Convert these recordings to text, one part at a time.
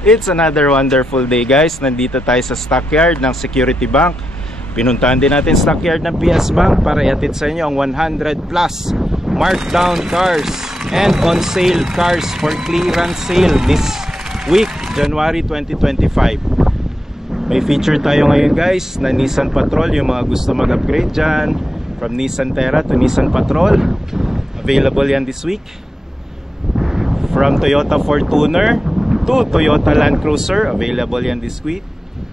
It's another wonderful day guys. Nandito tayo sa stockyard ng Security Bank. Pinuntahan din natin stockyard ng PS Bank para ihatid sa inyo ang 100 plus markdown cars and on sale cars for clearance sale this week, January 2025. May feature tayo ngayon guys na Nissan Patrol. Yung mga gusto mag-upgrade dyan, from Nissan Terra to Nissan Patrol, available yan this week. From Toyota Fortuner to Toyota Land Cruiser, available yan this week.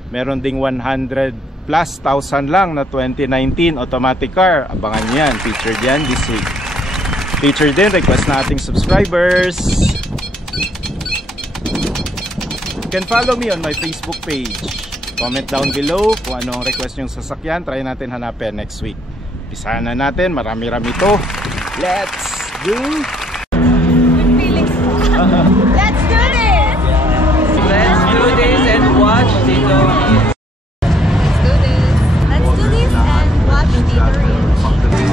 Meron ding 100 plus 1,000 lang na 2019 automatic car. Abangan yan, featured yan this week. Featured din, request na ating subscribers. You can follow me on my Facebook page. Comment down below kung ano ang request yung sasakyan. Try natin hanapin next week. Pisahan na natin, marami-rami to. Let's do Let's do this! Let's do this and watch Tito. Let's do this. Let's do this and watch Tito Rich.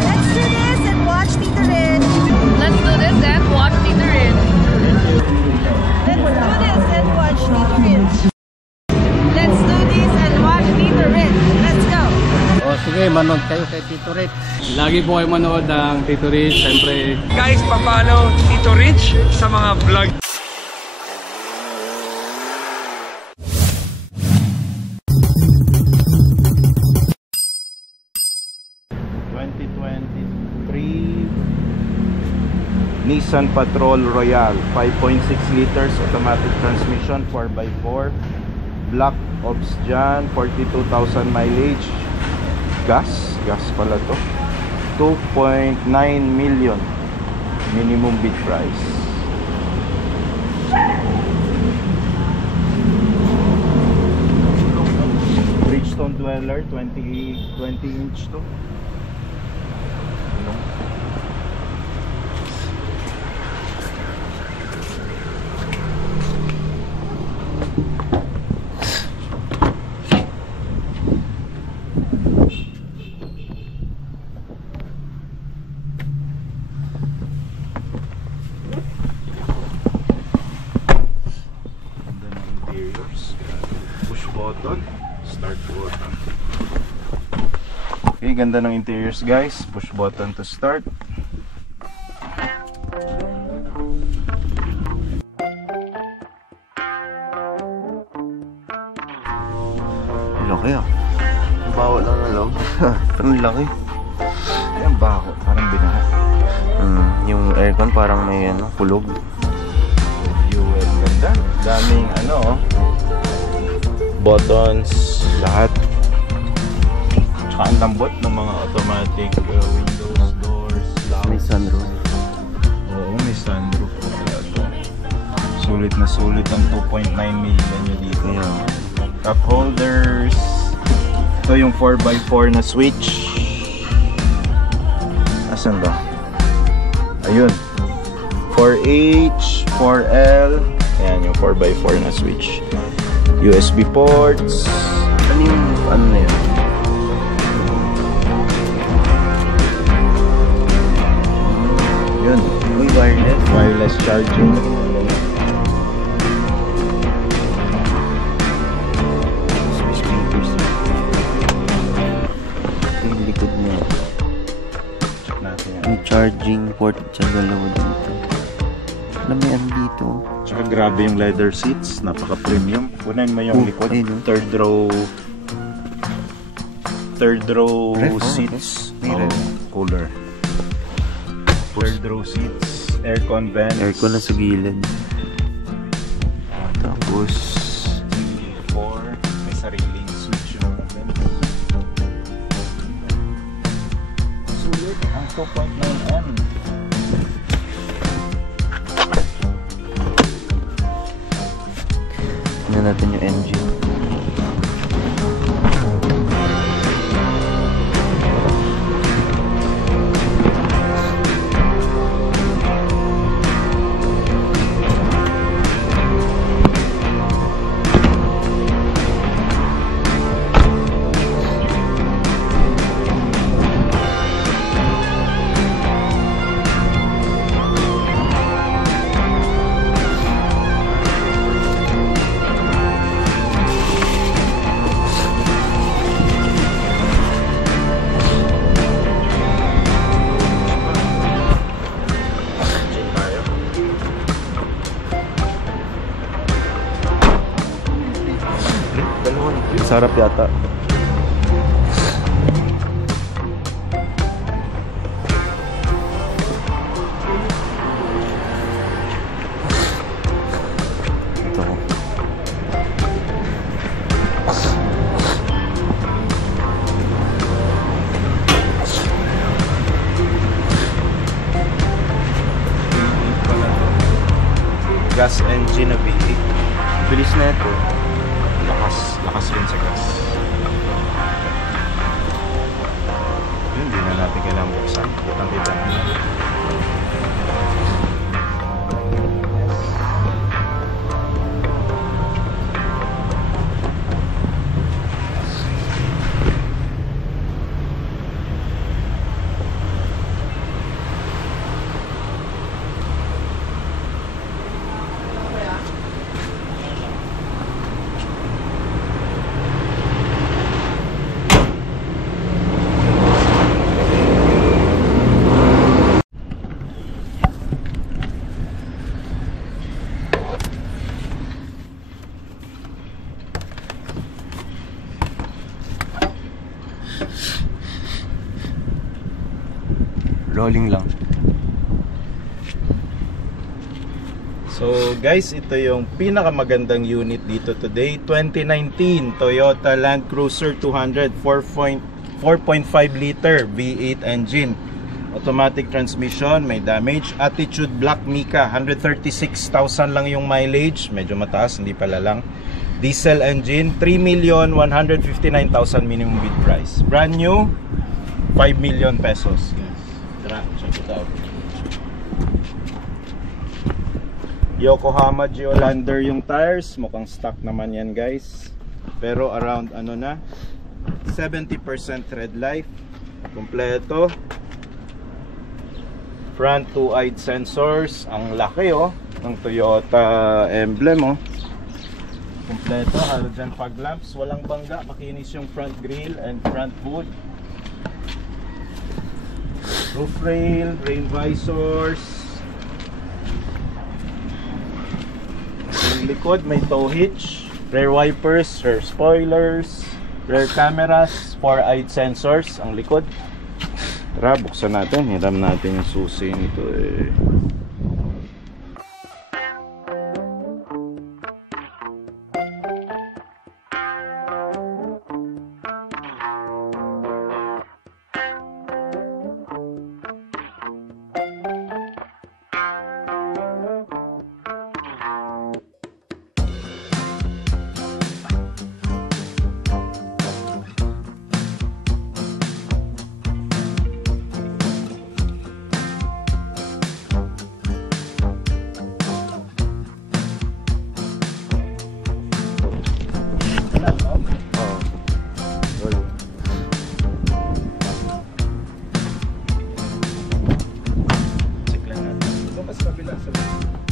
Let's do this and watch Tito Rich. Let's do this and watch Tito Rich. Let's do this and watch Tito Rich. Let's do this and watch Tito Rich. Let's go! O sige, manood kayo kay Tito Rich. Lagi po kayo manood ng Tito Rich, siyempre. Guys, papalo Tito Rich sa mga vlog. Nissan Patrol Royale 5.6 liters automatic transmission 4x4 black ops dyan, 42,000 mileage, gas pala to, 2.9 million minimum bid price. Bridgestone Dweller 20 inch to. Start button. Okay, ganda ng interiors guys. Push button to start. Laki ah. Bawa lang ng loob. Parang laki. Ayan, baho. Parang binaha. Yung aircon parang may kulog. Fuel, ganda. Daming buttons, lahat. Tsaka ang lambot ng mga automatic windows, doors, lamps. May sunroof. Oo, may sunroof po pala ito. Sulit na sulit ang 2.9 million nyo dito. Yeah. Cup holders. Ito yung 4x4 na switch. Asan ba? Ayun. 4H, 4L. Ayan yung 4x4 na switch. USB ports. Ano na yan? Yun. Uy, wireless. Wireless charging. Speakers. Ito yung likod niya. Check natin yan. May charging port sa dalawa dito. Alam mo yan dito. Tsaka grabe yung leather seats, napaka-premium. Unahin mo yung likod, third row seats. Cooler. Third row seats, aircon vents. Aircon na sa gilid. Tapos TV4, may sariling switch yung vents. Sulit ang 2.9M. natin yung engine. Sarap yata. Ito. Gas engine na V8. Bilis na ito. Lakas rin sa gas. Yun, hindi na natin kailangan buksan. Kitang-kita naman. Rolling lang. So guys, ito yung pinakamagandang unit dito today. 2019 Toyota Land Cruiser 200 4.5 liter V8 engine. Automatic transmission, may damage. Attitude Black Mica, 136,000 lang yung mileage. Medyo mataas, hindi pala lang. Diesel engine, 3,159,000 minimum bid price. Brand new, 5 million pesos. Tara, check it out. Yokohama Geolander yung tires. Mukhang stock naman yan guys. Pero around 70% tread life. Kompleto. Front 2-eyed sensors. Ang laki ng Toyota emblem Kompleto. Halogen fog lamps. Walang bangga. Makinis yung front grille and front hood. Roof rail, rain visors. Yung likod may tow hitch, rear wipers, rear spoilers, rear cameras, 4-eyed sensors ang likod. Tara, buksan natin. Hiram natin yung susi nito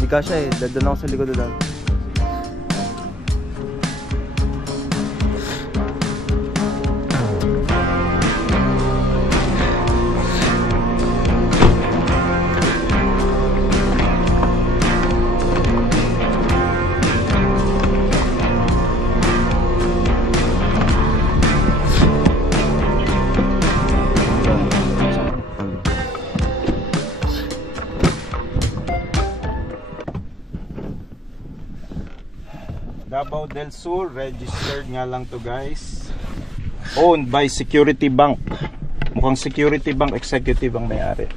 Hindi kasya dadaan ako sa likod doon. Davao del Sur, registered nga lang to guys. Owned by Security Bank. Mukhang Security Bank executive ang may-ari.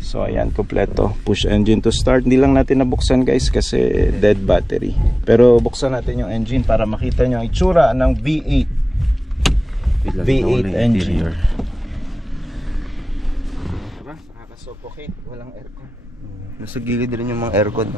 So ayan, kompleto. Push engine to start. Hindi lang natin nabuksan guys kasi dead battery. Pero buksan natin yung engine para makita nyo ang itsura ng V8 engine. Diba? Nakaka-suffocate. Walang aircon. Nasa gilid rin yung mga aircon.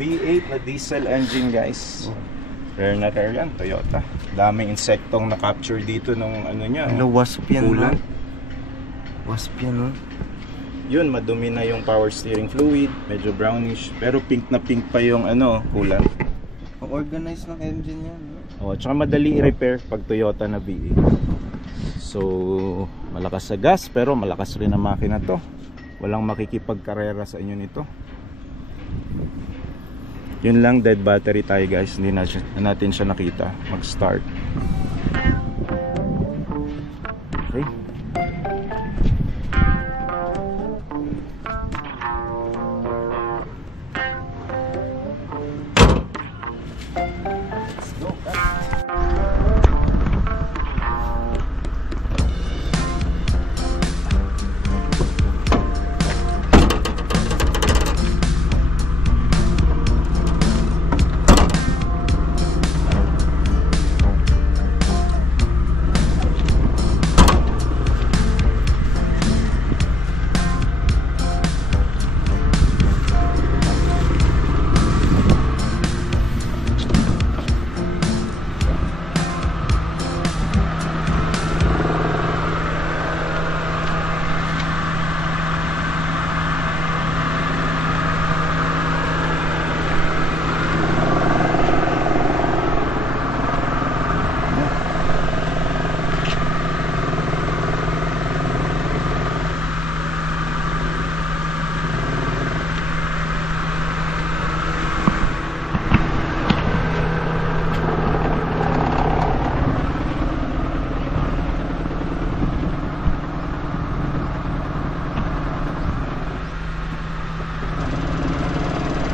V8 na diesel engine guys. Rare na rare yan, Toyota. Daming insektong na-capture dito nung ano niya. Ano, wasp yan, Coolant. no? Wasp yan, no? Yun, madumi na yung power steering fluid, medyo brownish, pero pink na pink pa yung ano, coolant. Ang organized ng engine yan, no? Oh, tsaka madali i-repair pag Toyota na VE. So, malakas sa gas pero malakas rin ang makina to. Walang makikipagkarera sa inyo nito. Yun lang, dead battery tayo guys. Hindi natin siya nakita. Mag-start. Okay. Let's go.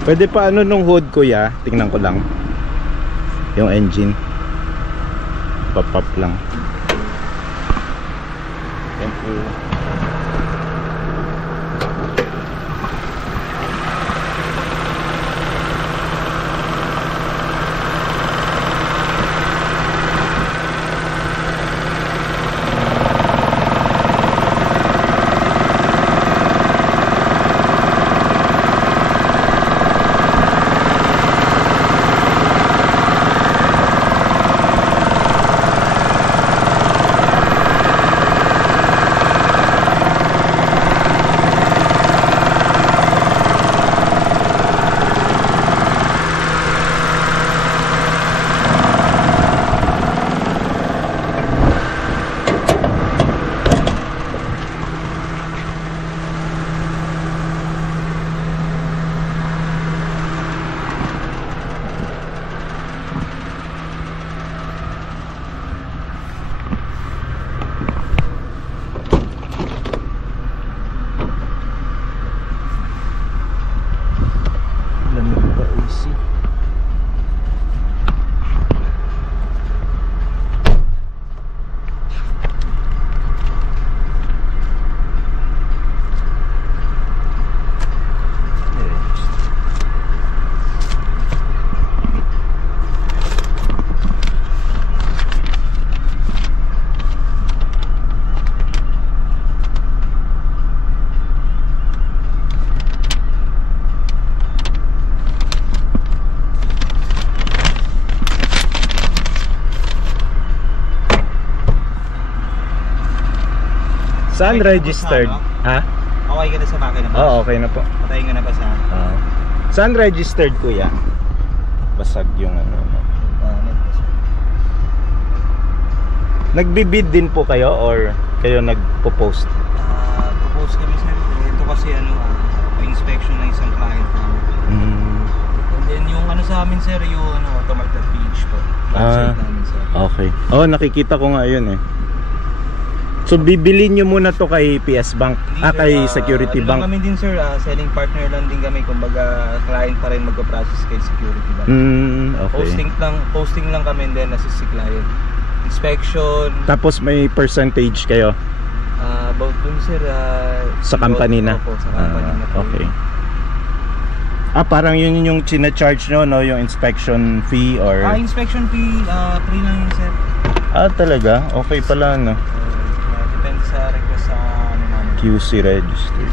Pwede pa ano nung hood kuya? Tingnan ko lang. Yung engine. Pop-up lang. Thank you. Saan registered? Ha? Okay ka na sa makina ba? Oo, okay na po. Patayin ka na ba sa... Saan registered kuya? Basag yung ano. Nagbibid din po kayo or kayo nagpo-post? Propose kami sir. Ito kasi ano, inspection ng isang client namin. And then yung ano sa amin sir, yung ano, automated page po. Website namin sir. Okay. Oh, nakikita ko nga yun eh. So bibilin nyo muna to kay PS Bank, kay Security ano Bank. Kami din sir, selling partner lang din kami, kumbaga client pa rin magpa-process kay Security Bank. Okay. Posting lang kami then assist si client. Inspection. Tapos may percentage kayo About dun sir, sa company na. Opo, sa company na po. Okay. Parang yun yung china-charge nyo, no? Yung inspection fee or... Inspection fee, free lang yun sir. Talaga? Okay pala, no? Depende sa request sa ano namin. QC registered.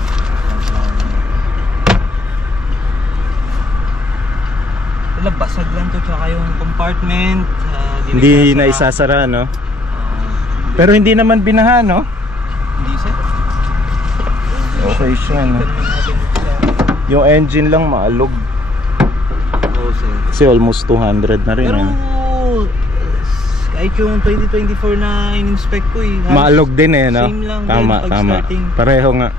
Wala, basag lang to, tsaka yung compartment Hindi na isasara, no? Pero hindi naman binaha, no? Hindi sir. Okay siya, no? Yung engine lang maalog. Oo sir. Kasi almost 200 na rin. Pero ano? kahit yung 2024 na in-inspect ko Maalog din eh, no? Same lang Tama, din pag tama. starting. Pareho nga.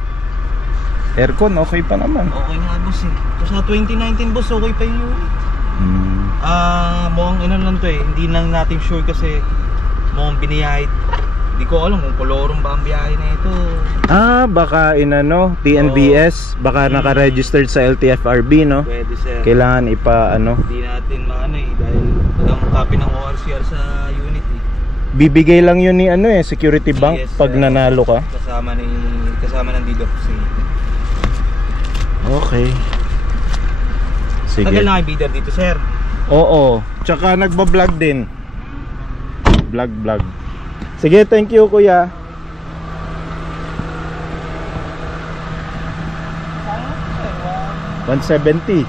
Aircon, okay pa naman. Okay nga boss eh. So sa 2019 boss, okay pa yung unit. Mukhang ino lang to eh. Hindi lang natin sure kasi mukhang biniyahit. Hindi ko alam kung kolorong ba ang biyahe na ito. Baka inano, TNBS, baka naka-registered sa LTFRB, no? Pwede sir. Kailangan Hindi natin maano eh. Dahil walang copy ng ORCR sa unit eh. bibigay lang yun ni ano Security Bank Yes, pag nanalo ka. Kasama ng deed of sale. Okay. Sige. Tagal na kayo bidder dito sir. Oo, tsaka nagba-vlog din. Vlog. Sige, thank you kuya. $170.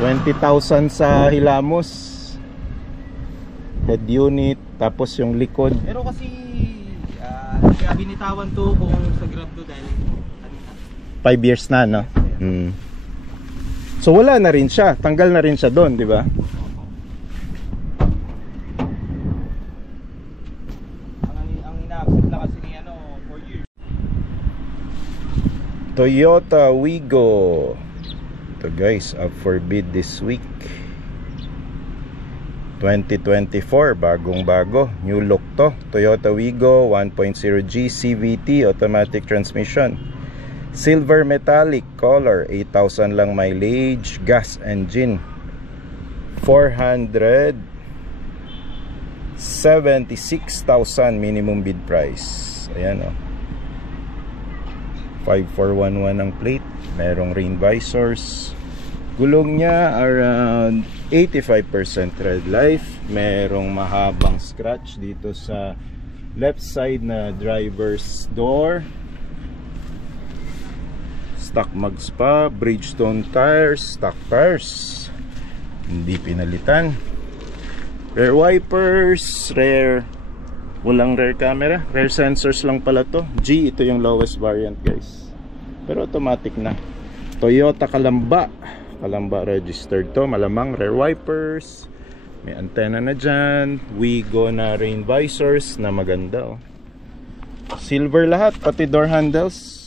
20,000 sa hilamos. Head unit, tapos yung likod. Pero kasi kaya binitawan to kung sa Grab to dahil 5 years na, no? So wala na rin siya, tanggal na rin siya doon, di ba? ang ina-accept na kasi ni 4 years. Toyota Wigo. Ito guys, up for bid this week. 2024, bagong-bago, new look to. Toyota Wigo 1.0G CVT automatic transmission. Silver metallic color, 8,000 lang mileage, gas engine. 476,000 minimum bid price. Ayan oh. 5411 ang plate, merong rain visors. Gulong niya around 85% red life. Merong mahabang scratch dito sa left side na driver's door. Stock mags pa, Bridgestone tires, stock tires, hindi pinalitan. Rear wipers, walang rear camera, rear sensors lang pala to. G, ito yung lowest variant guys, pero automatic na. Toyota Calamba registered to, malamang rear wipers, may antenna na dyan. Wigo na rain visors na maganda oh. Silver lahat, pati door handles.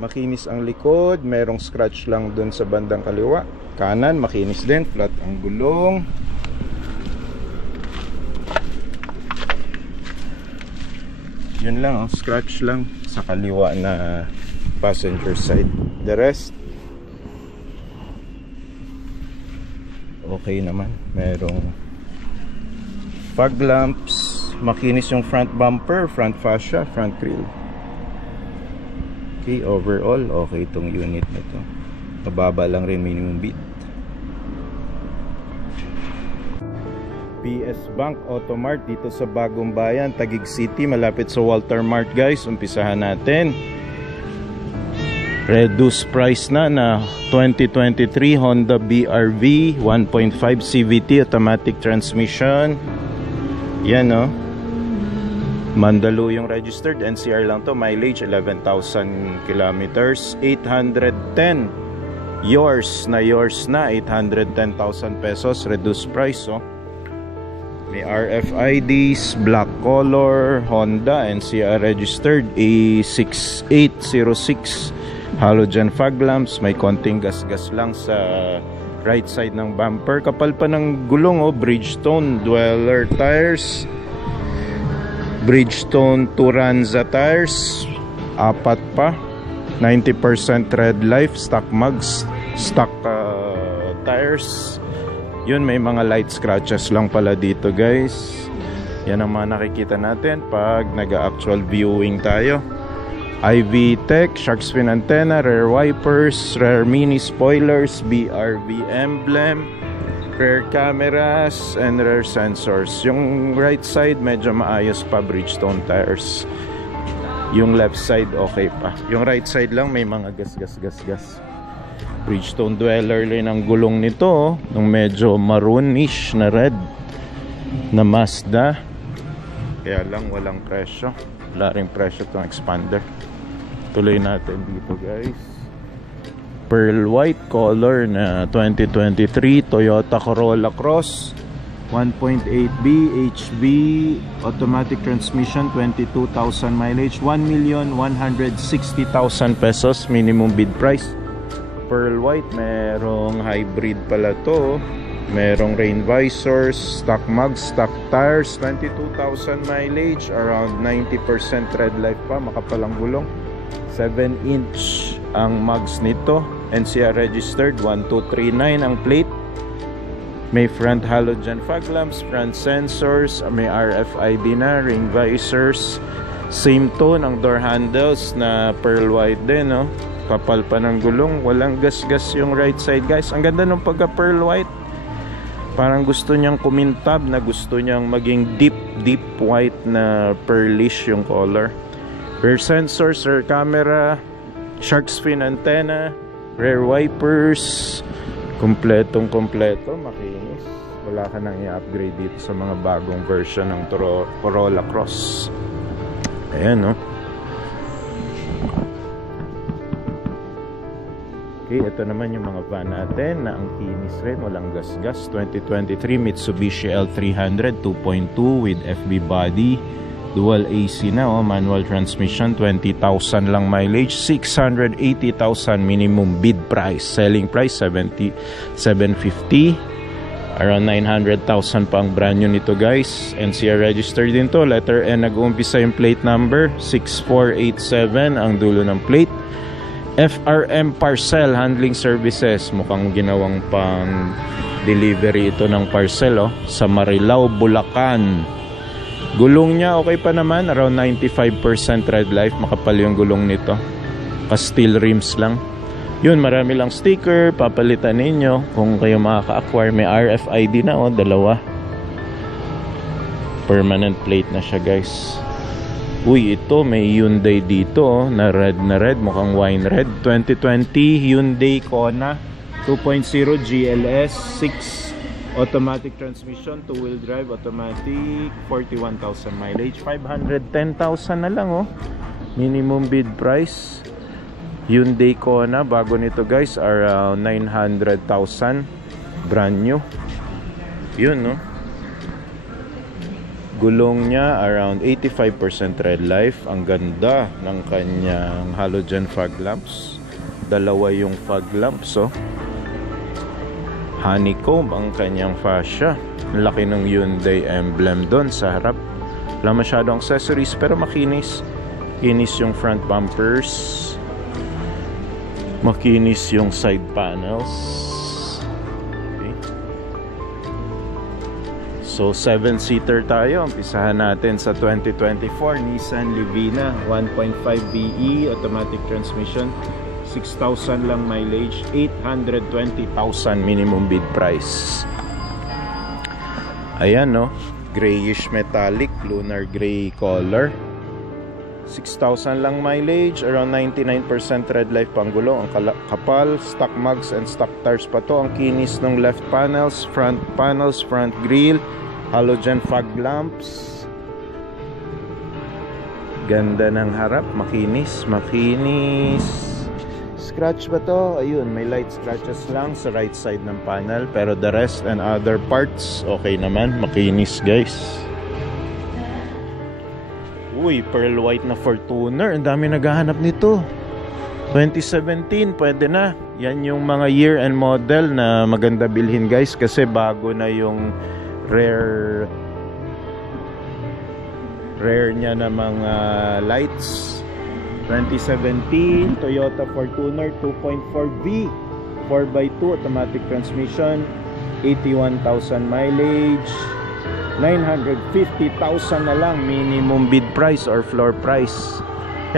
Makinis ang likod, merong scratch lang dun sa bandang kaliwa. Kanan, makinis din, flat ang gulong. Yun lang oh, scratch lang sa kaliwa na passenger side. The rest okay naman. Merong fog lamps, makinis yung front bumper, front fascia, front grille. Okay, overall okay itong unit na to. Mababa lang rin minimum bid. PS Bank Automart dito sa Bagong Bayan, Taguig City, malapit sa Walter Mart guys. Umpisahan natin. Reduced price na 2023 Honda BRV 1.5 CVT automatic transmission. Yan no. Mandaluyong registered, NCR lang to, mileage 11,000 kilometers, 810. Yours na 810,000 pesos reduced price oh. May RFIDs, black color, Honda, NCR registered, A6806, halogen fog lamps, may konting gas-gas lang sa right side ng bumper. Kapal pa ng gulong oh, Bridgestone Dweller tires, Bridgestone Turanza tires, 4 pa, 90% red life, stock mugs, stock tires. Yun, may mga light scratches lang pala dito guys. Yan ang mga nakikita natin pag nag-actual viewing tayo. IV Tech, shark fin antenna, rear wipers, rear mini spoilers, BRV emblem, rear cameras, and rear sensors. Yung right side medyo maayos pa, Bridgestone tires. Yung left side okay pa. Yung right side lang may mga gas. Bridgestone Dweller rin ang gulong nito, nung medyo maroonish na red na Mazda. Kaya lang walang presyo. Wala rin presyo itong expander. Tuloy natin dito guys. Pearl white color na 2023 Toyota Corolla Cross 1.8B HB automatic transmission, 22,000 mileage, 1,160,000 pesos minimum bid price. Pearl white, merong hybrid pala to, merong rain visors, stock mugs, stock tires, 22,000 mileage, around 90% tread life pa, makapalang gulong. 7-inch ang mugs nito, NCR registered, 1239 ang plate. May front halogen fog lamps, front sensors, may RFID na, ring visors. Same tone ang door handles na pearl white din, no? Kapal pa ng gulong, walang gas-gas yung right side guys. Ang ganda ng pagka pearl white. Parang gusto niyang kumintab, na gusto niyang maging deep white na pearlish yung color. Rear sensors, rear camera, shark's fin antenna, rear wipers, kompletong kompleto, makinis. Wala ka nang i-upgrade dito sa mga bagong version ng Corolla Cross. Ayan, no? Okay, ito naman yung mga van natin na ang kinis rin, walang gas-gas. 2023 Mitsubishi L300 2.2 with FB body, dual AC na, manual transmission, 20,000 lang mileage, 680,000 minimum bid price, selling price 750, around 900,000 pa ang brand new nito guys. NCR registered din to, letter N nag-uumpisa yung plate number, 6487 ang dulo ng plate. FRM Parcel Handling Services, mukhang ginawang pang delivery ito ng parcel, oh, sa Marilao, Bulacan. Gulong niya okay pa naman, around 95% tread life, makapal yung gulong nito, steel rims lang. Yun, marami lang sticker, papalitan ninyo kung kayo makaka-acquire. May RFID na, oh, dalawa. Permanent plate na siya guys. Uy, ito may Hyundai dito, oh, na red, mukhang wine red. 2020 Hyundai Kona 2.0 GLS 6 automatic transmission, 2-wheel drive, automatic, 41,000 mileage, 510,000 na lang, oh, minimum bid price. Hyundai Kona, bago nito guys, around 900,000, brand new. Yun, no? Gulong niya around 85% tread life. Ang ganda ng kanyang halogen fog lamps. Dalawa yung fog lamps, oh. Honeycomb ang kanyang fascia. Ang laki ng Hyundai emblem doon sa harap. Wala masyadong accessories pero makinis. Kinis yung front bumpers. Makinis yung side panels. So 7-seater tayo. Umpisahan natin sa 2024 Nissan Livina 1.5 VE automatic transmission, 6,000 lang mileage, 820,000 minimum bid price. Ayan, no, grayish metallic, lunar gray color, 6,000 lang mileage, around 99% tread life pang gulong. Ang kapal, stock mugs and stock tires pa to. Ang kinis ng left panels, front grille, halogen fog lamps. Ganda ng harap, makinis. Scratch ba to? Ayun, may light scratches lang sa right side ng panel, pero the rest and other parts okay naman, makinis guys. Uy, pearl white na Fortuner, ang dami naghahanap nito. 2017, pwede na. Yan yung mga year and model na maganda bilhin guys, kasi bago na yung rare niya na mga lights. 2017 Toyota Fortuner 2.4V 4x2 automatic transmission, 81,000 mileage, 950,000 na lang minimum bid price or floor price.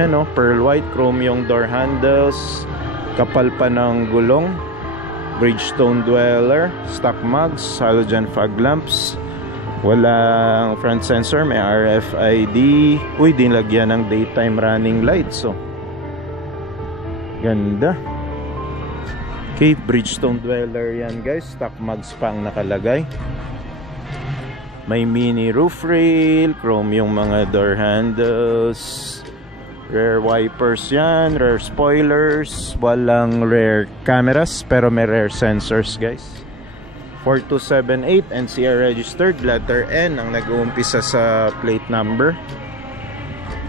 Yan, no, pearl white, chrome yung door handles, kapal pa ng gulong, Bridgestone Dweller, stock mugs, halogen fog lamps, walang front sensor, may RFID. Uy, dinlagyan ng daytime running lights, oh. Ganda. Okay, Bridgestone Dweller yan guys. Stock mugs pa ang nakalagay. May mini roof rail, chrome yung mga door handles, rear wipers yan, rear spoilers, walang rear cameras pero may rear sensors guys. 4278 NCR registered, letter N ang nag-uumpisa sa plate number.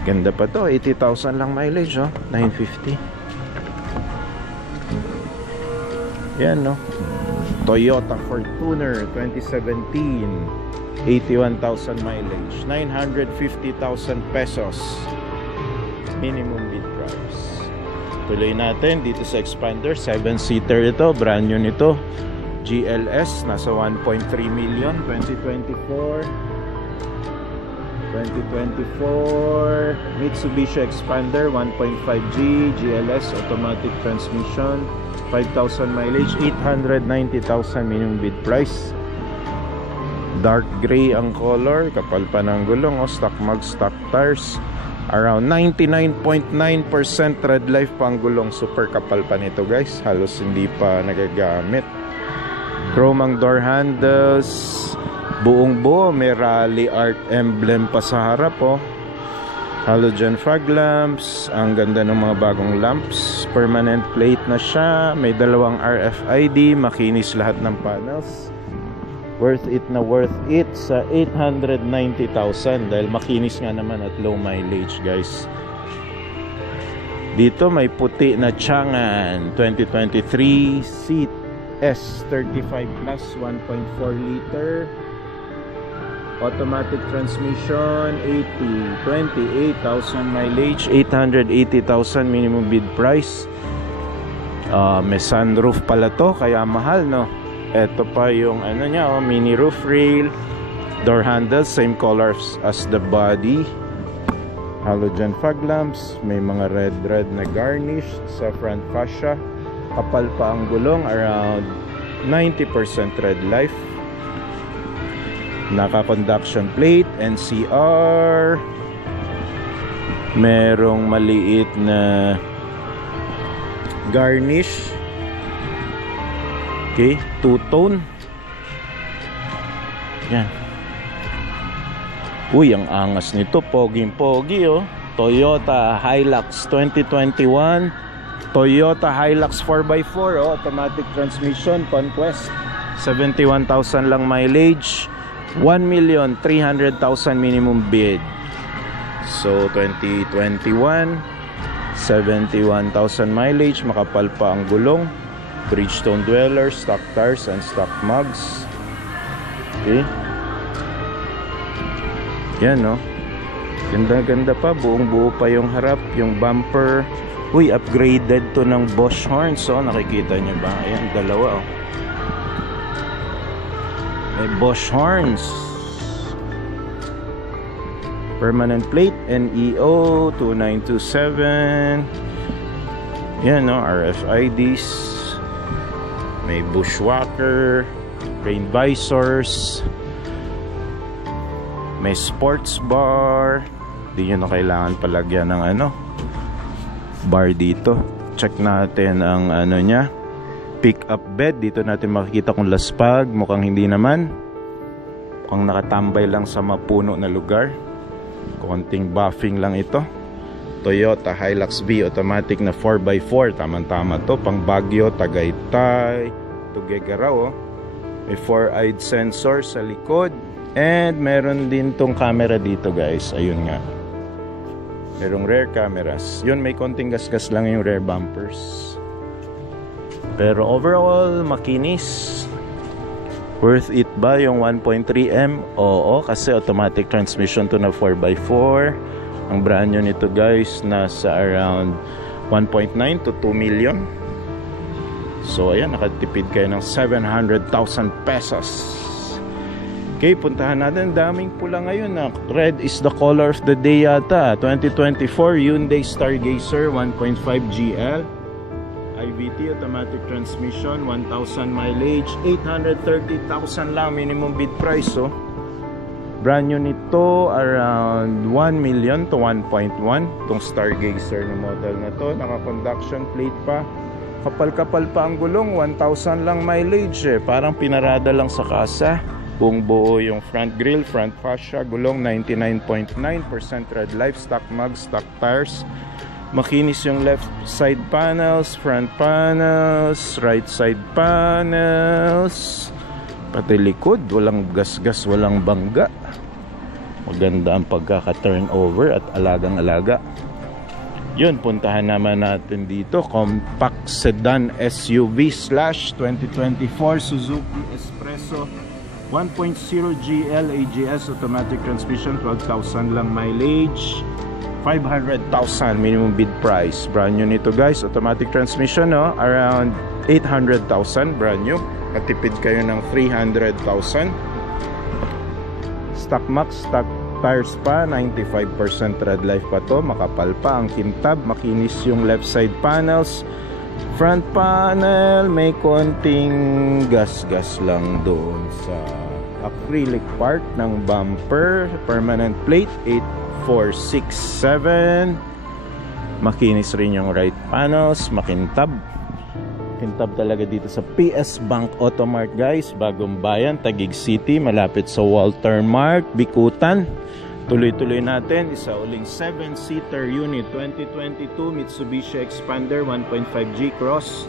Ganda pa to, 80,000 lang mileage, oh. 950. Yan, no? Toyota Fortuner 2017, 81,000 mileage, 950,000 pesos minimum bid price. Tuloy natin dito sa Expander, 7-seater ito, brand new nito, GLS, nasa 1.3 million, 2024 Mitsubishi Expander 1.5G GLS automatic transmission, 5,000 mileage, 890,000 minimum bid price. Dark gray ang color, kapal pa ng gulong, oh. Stock mag, stock tires, around 99.9% tread life pang gulong, super kapal pa nito guys, halos hindi pa nagagamit. Chrome ang door handles, buong buo, may rally art emblem pa sa harap, oh. Halogen fog lamps, ang ganda ng mga bagong lamps, permanent plate na siya, may dalawang RFID, makinis lahat ng panels. Worth it na worth it sa 890,000 dahil makinis nga naman at low mileage guys. Dito may puti na Chang'an 2023 seat S35 plus 1.4 liter automatic transmission, 28,000 mileage, 880,000 minimum bid price. May sunroof pala to kaya mahal, no? Ito pa yung ano niya, oh, mini roof rail, door handles same colors as the body, halogen fog lamps, may mga red na garnish sa front fascia, kapal pa ang gulong, around 90% tread life, naka conduction plate, NCR, merong maliit na garnish. Okay, two-tone. Yan. Uy, ang angas nito, poging-pogi, oh. Toyota Hilux 2021, Toyota Hilux 4x4, oh, automatic transmission, Conquest, 71,000 lang mileage, 1,300,000 minimum bid. So 2021, 71,000 mileage, makapal pa ang gulong, Bridgestone Dweller, stock tires and stock mugs. Okay, yan, no? Ganda pa, buong buo pa yung harap, yung bumper. Uy, upgraded to ng Bosch horns, oh. Nakikita nyo ba? Ayan, dalawa, oh. May Bosch horns, permanent plate, NEO 2927. Yan, no? RFIDs, may bushwhacker, rain visors, may sports bar. Di nyo na kailangan palagyan ng ano, bar dito. Check natin ang ano nya, pick up bed. Dito natin makikita kung laspag, mukhang hindi naman, mukhang nakatambay lang sa mapuno na lugar, konting buffing lang ito. Toyota Hilux V automatic na 4x4, tamang-tama to, pang Baguio, Tagaytay, Tuguegarao, oh. May 4-eyed sensor sa likod, and meron din tong camera dito guys, ayun nga, merong rear cameras. Yun, may konting gasgas lang yung rear bumpers, pero overall makinis. Worth it ba yung 1.3M? Oo, kasi automatic transmission to na 4x4. Ang brand new nito guys, nasa around 1.9 to 2 million. So ayan, nakatipid kayo ng 700,000 pesos. Okay, puntahan natin. Daming pula ngayon, na red is the color of the day yata. 2024 Hyundai Stargazer 1.5 GL, IVT automatic transmission, 1,000 mileage, 830,000 lang minimum bid price, oh. Brand new nito, around 1 million to 1.1. Itong Stargazer na model na to, naka conduction plate pa, Kapal-kapal pa ang gulong, 1,000 lang mileage eh. Parang pinarada lang sa kasa. Buong buo yung front grille, front fascia, gulong 99.9% red life, stock mag, stock tires. Makinis yung left side panels, front panels, right side panels. Pati likod, walang gas-gas, walang bangga. Maganda ang pagkaka-turnover at alagang-alaga. Yun, puntahan naman natin dito. Compact sedan SUV / 2024 Suzuki Espresso 1.0 GL AGS automatic transmission, 12,000 lang mileage, 500,000 minimum bid price. Brand new nito guys, automatic transmission, no? Around 800,000 brand new. Katipid kayo ng 300,000. Stock max, stock tires pa, 95% red life pa to. Makapal pa ang kintab, makinis yung left side panels. Front panel, may konting gas-gas lang doon sa acrylic part ng bumper. Permanent plate 8467. Makinis rin yung right panels, makintab. Kintab talaga dito sa PS Bank Automart guys. Bagong Bayan, Taguig City, malapit sa Walter Mart, Bikutan. Tuloy-tuloy natin, isa uling 7-seater unit, 2022 Mitsubishi Expander 1.5G Cross,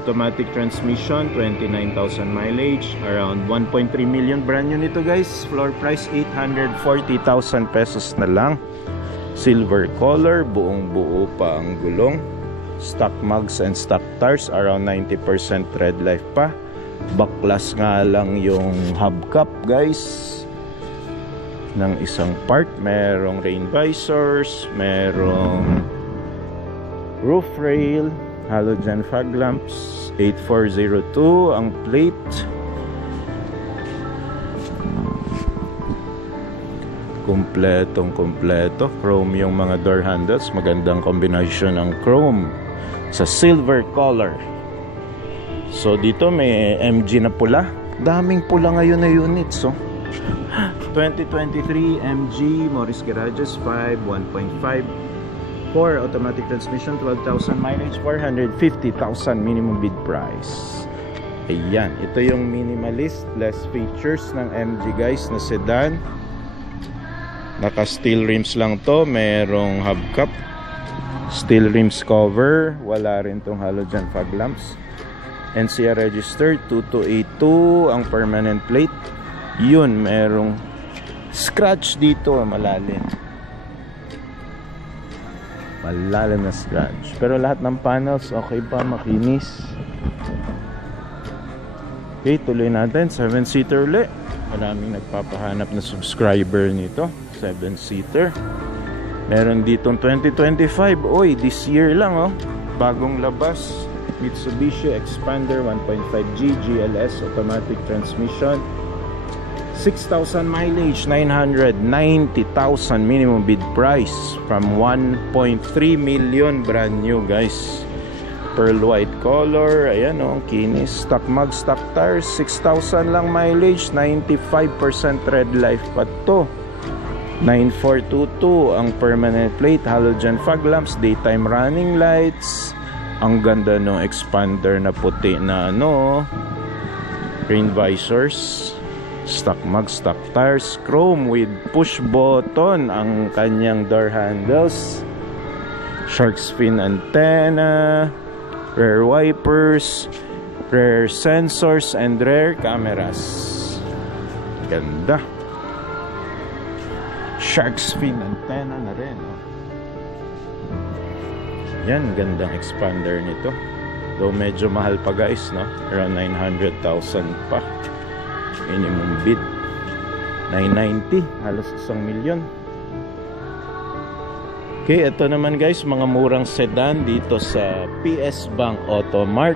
automatic transmission, 29,000 mileage, around 1.3 million brand new nito guys. Floor price 840,000 pesos na lang. Silver color, buong buo pa ang gulong. Stock mugs and stock tires, around 90% red life pa. Baklas nga lang yung hubcap guys ng isang part. Merong rain visors, merong roof rail, halogen fog lamps, 8402 ang plate. Kompleto, chrome yung mga door handles, magandang combination ng chrome sa silver color. So dito may MG na pula, daming pula ngayon na units. So 2023 MG Morris Garages 5 1.5 4 automatic transmission, 12,000 mileage, 450,000 minimum bid price. Ayan, ito yung minimalist, less features ng MG guys na sedan. Naka steel rims lang to, merong hubcap, steel rims cover, wala rin tong halogen fog lamps. NCR registered 2282 ang permanent plate. Yun, merong scratch dito, malalim na scratch, pero lahat ng panels okay pa, makinis. Okay, tuloy natin. 7-seater ulit, maraming nagpapahanap na subscriber nito. 7-seater, meron ditong 2025. Oy, this year lang oh, bagong labas. Mitsubishi Expander 1.5G GLS automatic transmission, 6,000 mileage, 990,000 minimum bid price, from 1.3 million brand new guys. Pearl white color, ayan o, kinis. Stock mag, stock tires, 6,000 lang mileage, 95% red life pa to. 9422 ang permanent plate, halogen fog lamps, daytime running lights. Ang ganda no expander na puti na ano, rain visors. Stock mag, stock tires, chrome with push button ang kanyang door handles. Shark's fin antenna, rear wipers, rear sensors and rear cameras. Ganda. Shark's fin antenna na rin. Yan, gandang expander nito. Though medyo mahal pa guys, no? Around 900,000 pa. Minimum bid 990, halos 1 milyon. Okay, ito naman guys, mga murang sedan dito sa PS Bank Automart.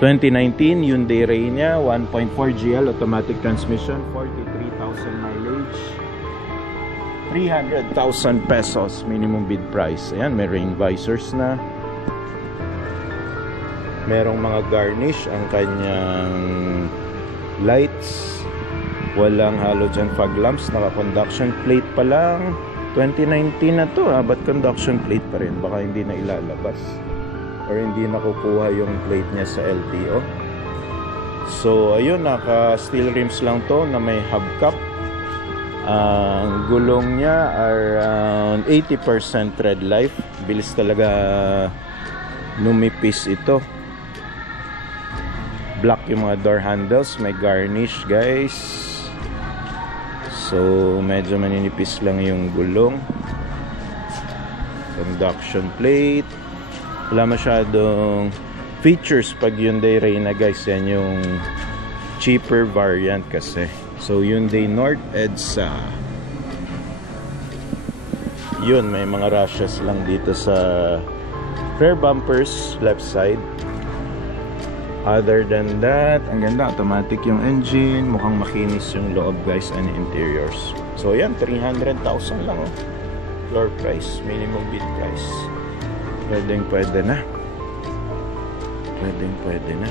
2019 Hyundai Reina 1.4 GL automatic transmission, 43,000 mileage, 300,000 pesos minimum bid price. Ayan, may rain visors na, merong mga garnish ang kanyang lights, walang halogen fog lamps, naka conduction plate pa lang. 2019 na to, but conduction plate pa rin, baka hindi na ilalabas. or hindi nakukuha yung plate niya sa LTO. So ayun, naka steel rims lang to na may hubcap. Ang gulong niya around 80% tread life. Bilis talaga numipis ito. Black yung mga door handles, may garnish guys. So medyo maninipis lang yung gulong. Conduction plate. Wala masyadong features pag Hyundai Reyna guys. Yan yung cheaper variant kasi. So Hyundai North EDSA. Yun, may mga rashes lang dito sa rear bumpers, left side. Other than that, ang ganda, automatic yung engine. Mukhang makinis yung loob guys and interiors. So yan, 300,000 lang oh. Floor price, minimum bid price. Pwede na. Pwede na.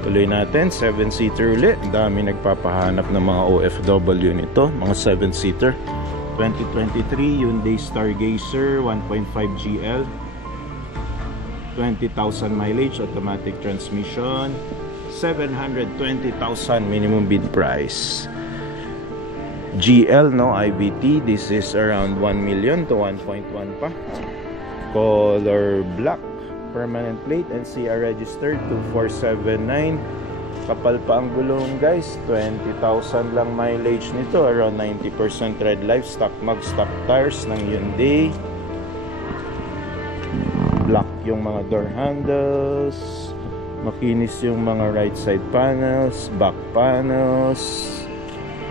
Tuloy natin, 7-seater ulit. Ang dami nagpapahanap ng mga OFW nito, mga 7-seater. 2023 Hyundai Stargazer 1.5 GL, 20,000 mileage, automatic transmission, 720,000 minimum bid price. GL, no IBT, this is around 1 million to 1.1 pa. Color black, permanent plate, NCR registered 2479. Kapal pa ang gulong guys, 20,000 lang mileage nito, around 90% tread life, stock mag, stock tires ng Hyundai. Black yung mga door handles, makinis yung mga right side panels, back panels.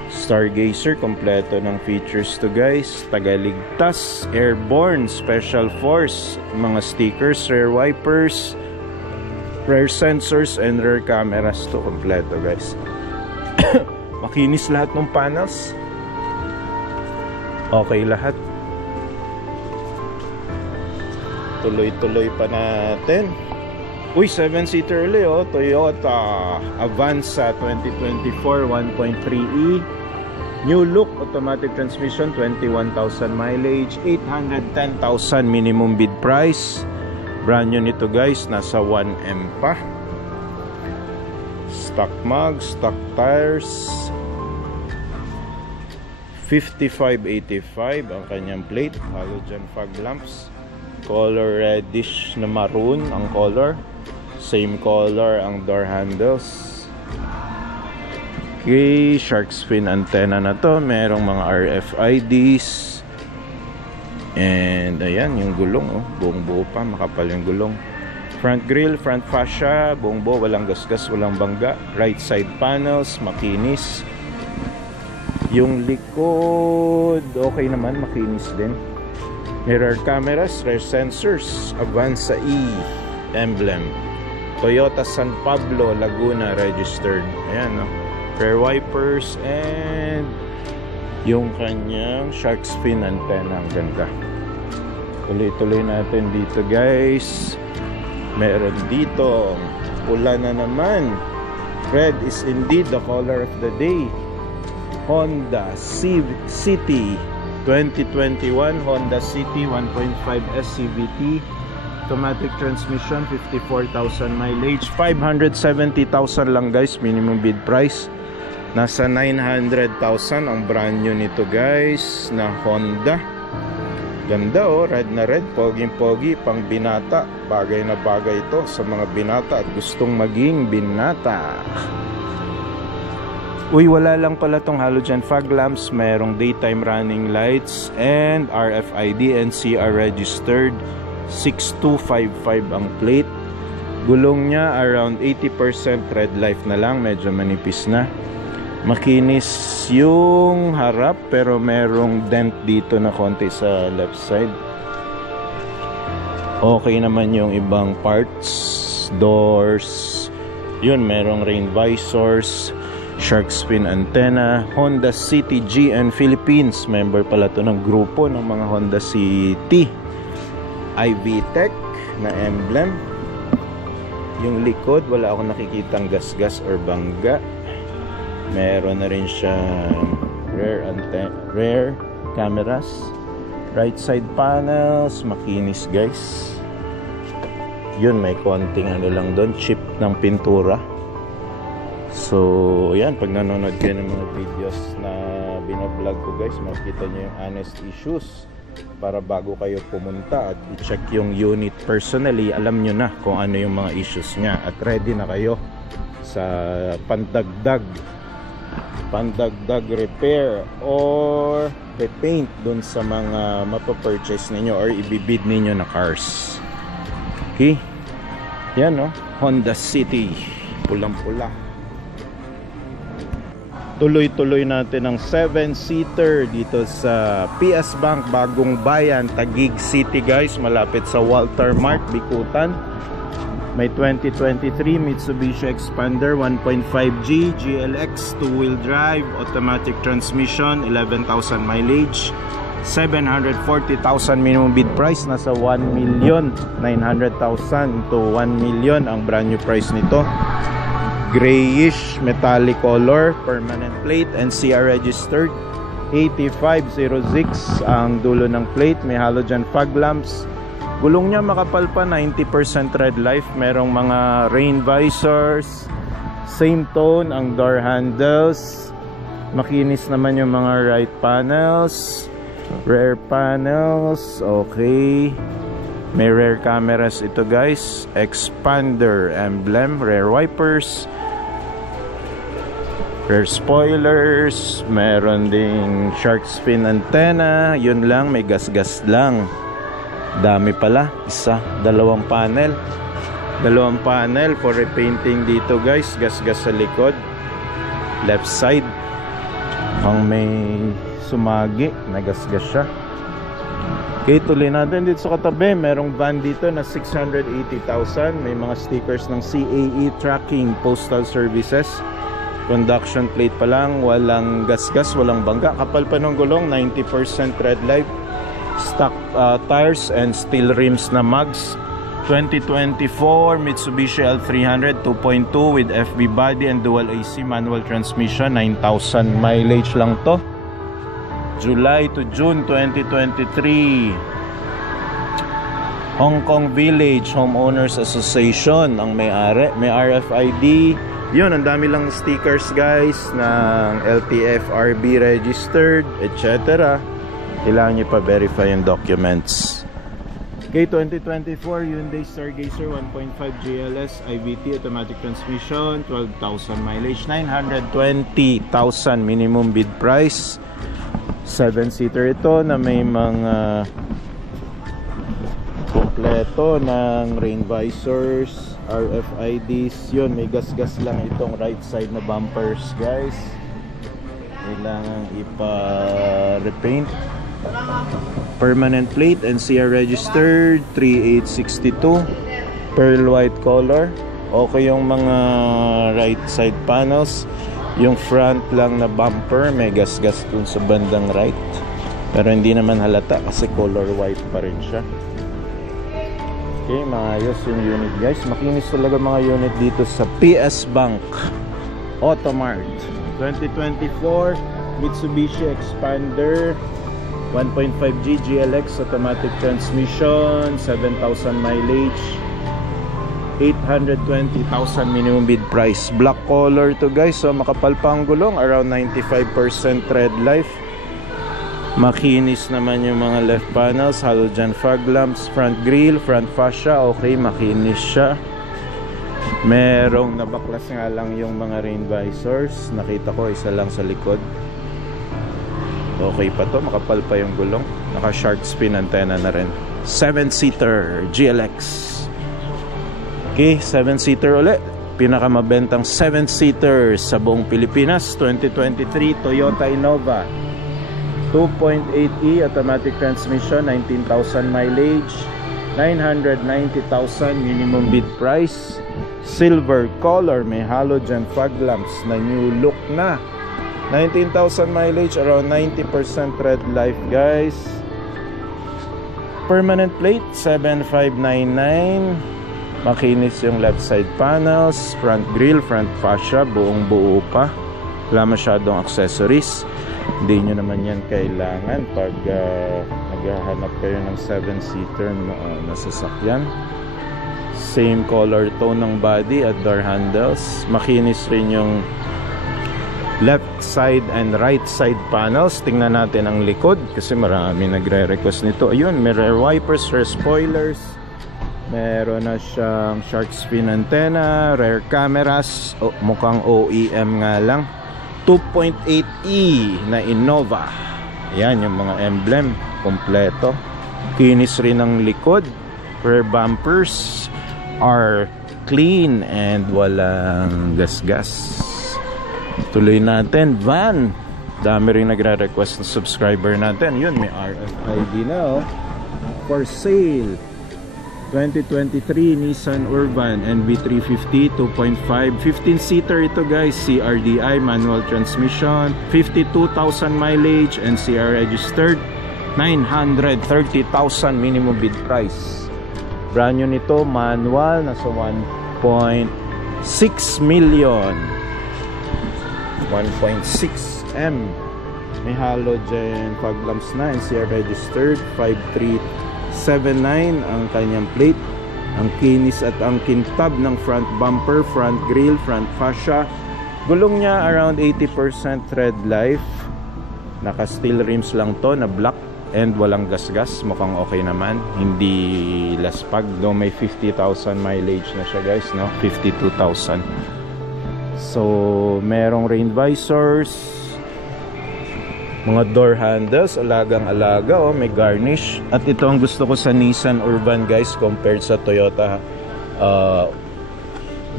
Stargazer, kompleto ng features to guys. Tagaligtas, airborne, special force, mga stickers, rear wipers, rear sensors and rear cameras to, kompleto guys. Makinis lahat ng panels. Okay lahat. Tuloy-tuloy pa natin. Uy, 7-seater ulit oh. Toyota Avanza 2024 1.3e. New look, automatic transmission, 21,000 mileage, 810,000 minimum bid price. Brand new nito guys, nasa 1M pa. Stock mag, stock tires, 5585 ang kanyang plate. Halogen fog lamps, color reddish na maroon ang color, same color ang door handles. Okay, shark fin antenna na to, merong mga RFIDs. And ayan yung gulong oh, buong buo pa, makapal yung gulong. Front grille, front fascia, buong buo, walang gasgas, walang bangga. Right side panels, makinis. Yung likod okay naman, makinis din. Mirror cameras, rear sensors, Avanza E emblem, Toyota San Pablo, Laguna registered. Ayan no, rear wipers and yung kanyang shark fin antenna. Ang ganda. Tuloy-tuloy natin dito guys. Meron dito pula na naman. Red is indeed the color of the day. Honda City 2021 Honda City 1.5 SCVT, automatic transmission, 54,000 mileage, 570,000 lang guys minimum bid price. Nasa 900,000 ang brand new nito guys na Honda. Ganda oh, red na red, poging-pogi, pang binata. Bagay na bagay ito sa mga binata at gustong maging binata. Uy, wala lang pala tong halogen fog lamps. Merong daytime running lights and RFID and CR registered. 6255 ang plate. Gulong niya around 80% tread life na lang, medyo manipis na. Makinis yung harap pero merong dent dito na konti sa left side. Okay naman yung ibang parts, doors. Yun, merong rain visors, shark fin antenna. Honda City GN Philippines, member pala to ng grupo ng mga Honda City. iVTEC na emblem. Yung likod, wala akong nakikitang gasgas or bangga. Meron na rin siya rear cameras, Right side panels, makinis guys. Yun, may konting ano lang doon, chip ng pintura. So, yan, pag nanonood kayo ng mga videos na binablog ko guys, makikita nyo yung honest issues para bago kayo pumunta at i-check yung unit personally, alam nyo na kung ano yung mga issues nya at ready na kayo sa pandagdag repair or repaint dun sa mga mapapurchase ninyo or ibibid ninyo na cars. Okay, yan no, Honda City, pulang-pula. Tuloy-tuloy natin ang 7-seater dito sa PS Bank Bagong Bayan, Taguig City guys, malapit sa Walter Mart, Bikutan. May 2023 Mitsubishi Expander 1.5G GLX 2-wheel drive, automatic transmission, 11,000 mileage, 740,000 minimum bid price, nasa 1,900,000 to 1 million ang brand new price nito. Grayish metallic color, permanent plate, NCR registered, 8506 ang dulo ng plate, may halogen fog lamps. Gulong niya makapal pa, 90% red life, merong mga rain visors, same tone ang door handles, makinis naman yung mga right panels, rear panels, okay. May rear cameras ito guys, expander emblem, rear wipers, rear spoilers, meron ding shark fin antenna, yun lang, may gas-gas lang. Dami pala, isa, dalawang panel for repainting dito guys, gas-gas sa likod, left side, pang may sumagi, may gas-gas siya. Okay, tuloy natin dito sa katabi, merong van dito na 680,000, may mga stickers ng CAE Tracking Postal Services, conduction plate pa lang, walang gas-gas, walang bangga, kapal pa ng gulong, 90% red light, stock tires and steel rims na mags. 2024 Mitsubishi L300 2.2 with FB body and dual AC manual transmission, 9,000 mileage lang to. July to June 2023. Hong Kong Village Homeowners Association ang may-ari, may RFID. Yun, ang dami lang stickers guys ng LTF RB registered, etc. Kailangan nyo pa verify yung documents. Okay, 2024 Hyundai Stargazer 1.5 GLS IVT automatic transmission, 12,000 mileage, 920,000 minimum bid price. 7-seater ito na may mga kompleto ng rain visors, RFIDs. Yun, may gas-gas lang itong right side na bumpers guys, kailangan ipa-repaint. Permanent plate, NCR registered, 3862, pearl white color. Okay yung mga right side panels. Yung front lang na bumper may gas-gas dun sa bandang right, pero hindi naman halata kasi color white pa rin siya. Okay, maayos yung unit guys, makinis talaga mga unit dito sa PS Bank Automart. 2024 Mitsubishi Expander 1.5G GLX automatic transmission, 7,000 mileage, 820,000 minimum bid price. Black color to guys, so makapal pa ang gulong, around 95% red life. Makinis naman yung mga left panels, halogen fog lamps, front grille, front fascia, okay, makinis siya. Merong nabaklas nga lang yung mga rain visors, nakita ko isa lang sa likod. Okay pa to, makapal pa yung gulong, naka shark fin antenna na rin. 7-seater GLX. Okay, 7-seater ulit, pinakamabentang 7-seater sa buong Pilipinas. 2023 Toyota Innova 2.8e automatic transmission, 19,000 mileage, 990,000 minimum bid price. Silver color, may halogen fog lamps na new look na, 19,000 mileage, around 90% red life guys. Permanent plate 7599. Makinis yung left side panels, front grille, front fascia, buong buo pa, wala masyadong accessories. Hindi nyo naman yan kailangan pag naghahanap kayo ng 7-seater na sasakyan, same color tone ng body at door handles. Makinis rin yung left side and right side panels. Tingnan natin ang likod kasi marami nagre-request nito. Ayun, may rear wipers, rear spoilers, meron na siyang shark fin antenna, rear cameras, mukhang OEM nga lang. 2.8e na Innova. Ayan yung mga emblem, kompleto. Kinis rin ang likod. Rear bumpers are clean and walang gas-gas. Tuloy natin, van. Dami rin nagre-request ng subscriber natin. Yun, may RFID na, oh. For sale. 2023 Nissan Urban NV350 2.5 15-seater ito guys. CRDI manual transmission, 52,000 mileage, and CR registered. 930,000 minimum bid price. Brand new nito, manual, nasa 1.6 million. 1.6M. May halogen fog lamps na, NCR registered. 5379 ang kanyang plate. Ang kinis at ang kintab ng front bumper, front grille, front fascia. Gulong niya around 80% tread life. Naka steel rims lang to na black and walang gas-gas. Mukhang okay naman, hindi laspag, though may 50,000 mileage na siya guys, no? 52,000. So, merong rain visors, mga door handles, alagang-alaga, oh, may garnish. At ito ang gusto ko sa Nissan Urban guys compared sa Toyota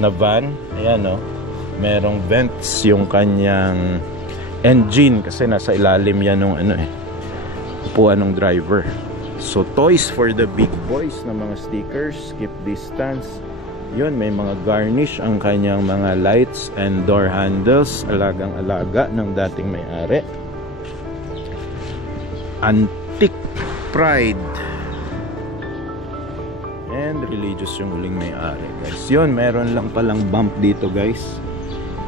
na van. Ayan, oh, merong vents yung kanyang engine kasi nasa ilalim yan ng upuan ng driver. So, toys for the big boys na mga stickers, keep distance. Yun, may mga garnish ang kanyang mga lights and door handles, alagang-alaga ng dating may-ari. Antique pride and religious yung huling may-ari guys. Yun, meron lang palang bump dito guys,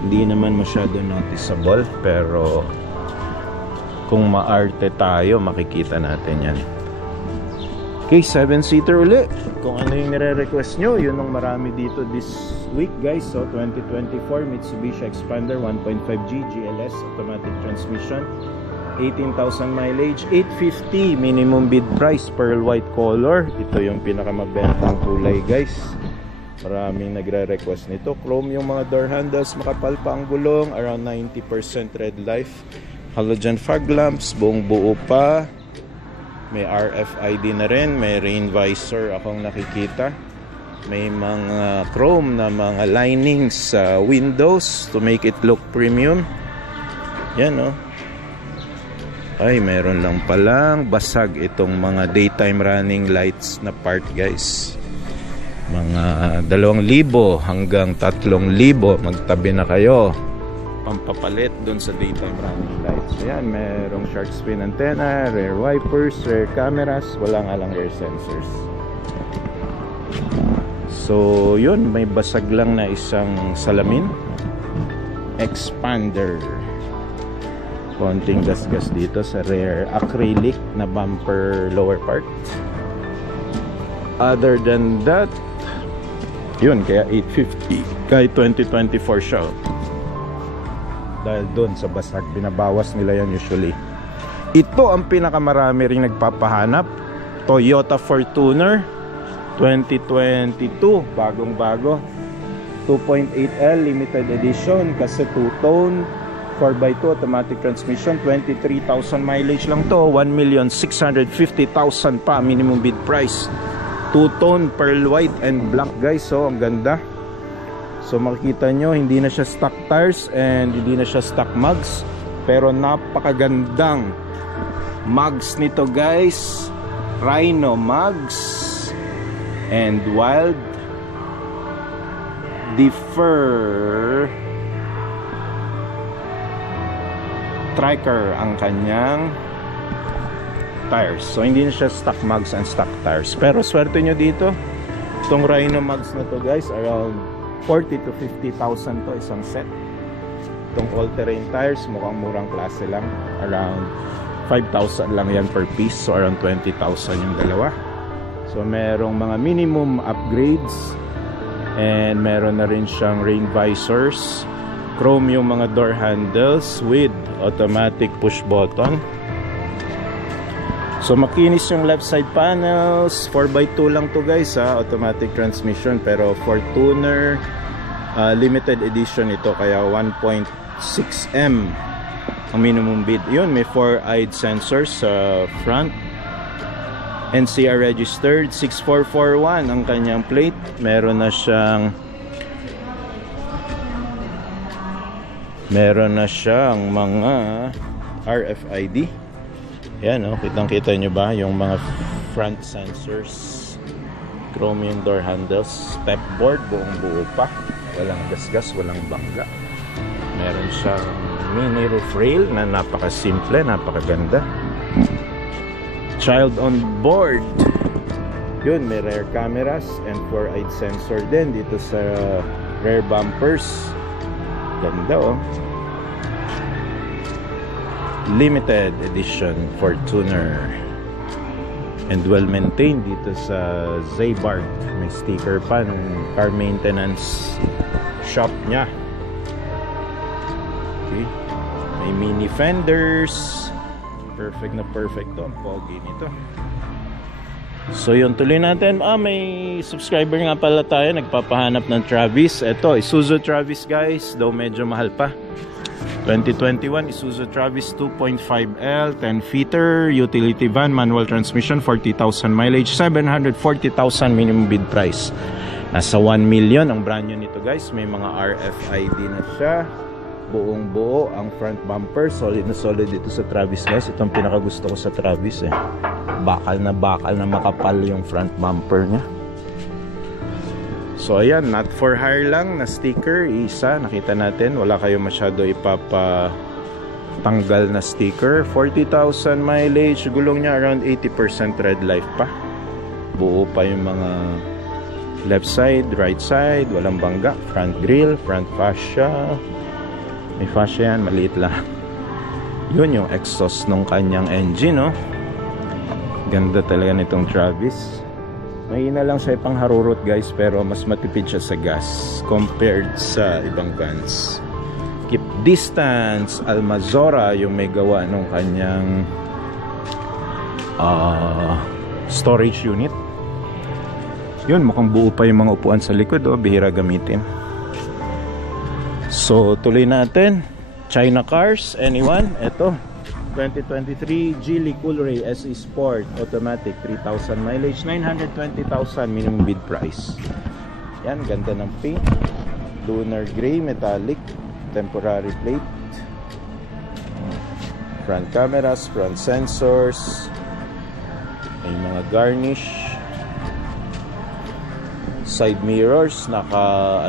hindi naman masyado noticeable, pero kung maarte tayo makikita natin yan. Okay, 7-seater uli. Kung ano yung nire-request nyo, yun ang marami dito this week guys. So 2024 Mitsubishi Expander 1.5G GLS automatic transmission, 18,000 mileage, 850 minimum bid price, pearl white color. Ito yung pinakamabentang kulay guys. Maraming nagre-request nito. Chrome yung mga door handles, makapal pa ang gulong, around 90% red life. Halogen fog lamps, buong buo pa. May RFID na rin, may rain visor akong nakikita. May mga chrome na mga linings sa windows to make it look premium. Yan, oh. Ay, meron lang palang basag itong mga daytime running lights na part guys. Mga 2,000 hanggang 3,000, magtabi na kayo. Pampapalit dun sa daytime running lights. Ayan, merong shark fin antenna, rear wipers, rear cameras, wala nga lang rear sensors. So yun, may basag lang na isang salamin. Expander. Konting gas-gas dito sa rear acrylic na bumper lower part. Other than that, yun, kaya 850 kahit 2024 siya. Dahil doon sa basag, binabawas nila yan usually. Ito ang pinakamarami ring nagpapahanap, Toyota Fortuner 2022, bagong bago, 2.8L limited edition kasi 2-tone, 4x2 automatic transmission, 23,000 mileage lang to, 1,650,000 pa minimum bid price. 2-tone, pearl white and black guys, so ang ganda. So makikita nyo, hindi na siya stock tires and hindi na siya stock mugs, pero napakagandang mugs nito guys. Rhino mugs and wild defer striker ang kanyang tires. So hindi na siya stock mugs and stock tires, pero swerte nyo dito, itong Rhino mugs na to guys, around 40 to 50,000 to isang set. Itong all-terrain tires, mukhang murang klase lang, around 5,000 lang yan per piece. So around 20,000 yung dalawa. So merong mga minimum upgrades. And meron na rin siyang rain visors. Chrome yung mga door handles with automatic push button. So makinis yung left side panels. 4x2 lang to guys ha. Automatic transmission. Pero Fortuner limited edition ito. Kaya 1.6M ang minimum bid. Yun, may 4-eyed sensors sa front. NCR registered. 6441 ang kanyang plate. Meron na siyang mga RFID. Yan o, kitang-kita nyo ba yung mga front sensors. Chromium door handles. Step board, buong buo pa. Walang gasgas, walang bangga. Meron siyang mini roof rail na napaka-simple, napakaganda. Child on board. Yun, may rear cameras and 4-eyed sensor din dito sa rear bumpers. Ganda oh. Limited edition Fortuner. And well maintained dito sa Zabark. May sticker pa ng car maintenance shop niya. Okay. May mini fenders. Perfect na perfect to. Ang pogi nito. So yun, tuloy natin. May subscriber nga pala tayo. Nagpapahanap ng Travis. Ito, Isuzu Travis guys. Though medyo mahal pa. 2021 Isuzu Travis 2.5L 10-feeder utility van, manual transmission, 40,000 mileage, 740,000 minimum bid price. Nasa 1 million ang brand new nito guys. May mga RFID na siya. Buong buo ang front bumper. Solid na solid dito sa Travis guys. Ito ang pinakagusto ko sa Travis eh. Bakal na makapal yung front bumper niya. So ayan, not for hire lang na sticker. Isa, nakita natin. Wala kayo masyado ipapatanggal na sticker. 40,000 mileage. Gulong niya around 80% red life pa. Buo pa yung mga left side, right side. Walang bangga. Front grille, front fascia. May fascia yan, maliit lang. Yun yung exhaust nung kanyang engine, no? Ganda talaga nitong Travis. Mahina lang siya pang harurot guys, pero mas matipid siya sa gas compared sa ibang vans. Keep distance. Almazora yung may gawa nung kanyang storage unit. Yun, mukhang buo pa yung mga upuan sa likod, oh. Bihira gamitin. So tuloy natin. China cars, anyone? Ito 2023 Geely Coolray SE Sport automatic, 3,000 mileage, 920,000 minimum bid price. Yan, ganda ng paint. Lunar gray metallic, temporary plate. Front cameras, front sensors. May mga garnish. Side mirrors, naka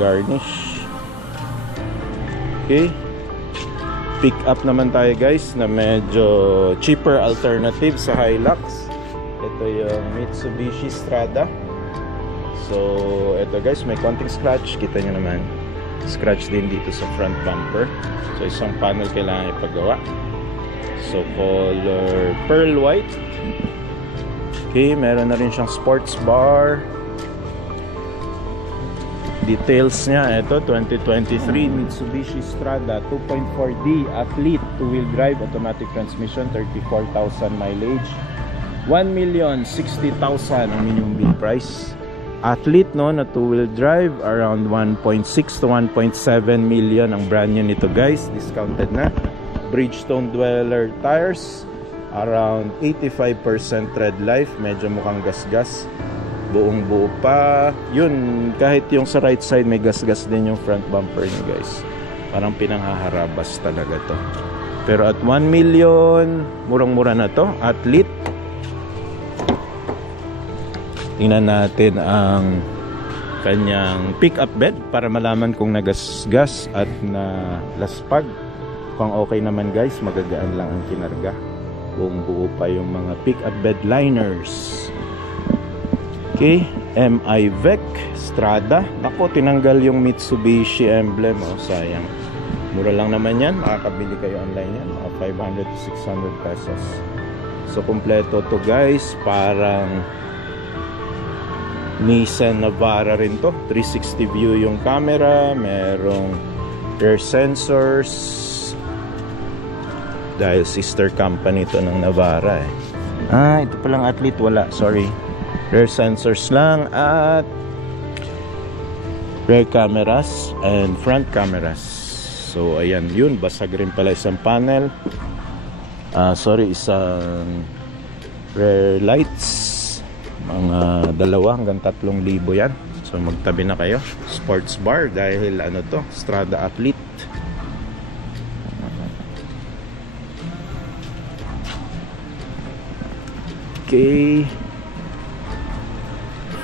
garnish. Okay. Pick up naman tayo guys na medyo cheaper alternative sa Hilux. Ito yung Mitsubishi Strada. So ito guys, may konting scratch. Kita nyo naman, scratch din dito sa front bumper. So isang panel kailangan ipagawa. So color pearl white. Okay, meron na rin siyang sports bar. Details niya, ito 2023 Mitsubishi Strada 2.4D Athlete 2-wheel drive automatic transmission, 34,000 mileage, 1,060,000 ang minimum bid price. Athlete no, na 2-wheel drive, around 1.6 to 1.7 million ang brand new nito guys, discounted na. Bridgestone Dweller tires, around 85% tread life, medyo mukhang gasgas. Buong buo pa. Yun, kahit yung sa right side may gas-gas din yung front bumper niya guys. Parang pinanghaharabas talaga to. Pero at 1 million, murang-mura na to. Athlete. Tingnan natin ang kanyang pick-up bed para malaman kung nagasgas at nalaspag. Kung okay naman guys, magagaan lang ang kinarga. Buong buo pa yung mga pick-up bed liners. Okay, MI VEC Strada. Nako, tinanggal yung Mitsubishi emblem, oh, sayang. Mura lang naman yan, makakabili kayo online yan, mga 500 to 600 pesos. So kompleto to guys, parang Nissan Navara rin to. 360 view yung camera, merong rear sensors, dahil sister company to ng Navara eh. Ito palang Athlete, wala, sorry. Rear sensors lang at rear cameras and front cameras. So ayan, yun, basag rin pala isang panel. Isang rear lights, mga 2 hanggang 3,000 yan. So magtabi na kayo. Sports bar dahil ano to, Strada Athlete. Okay,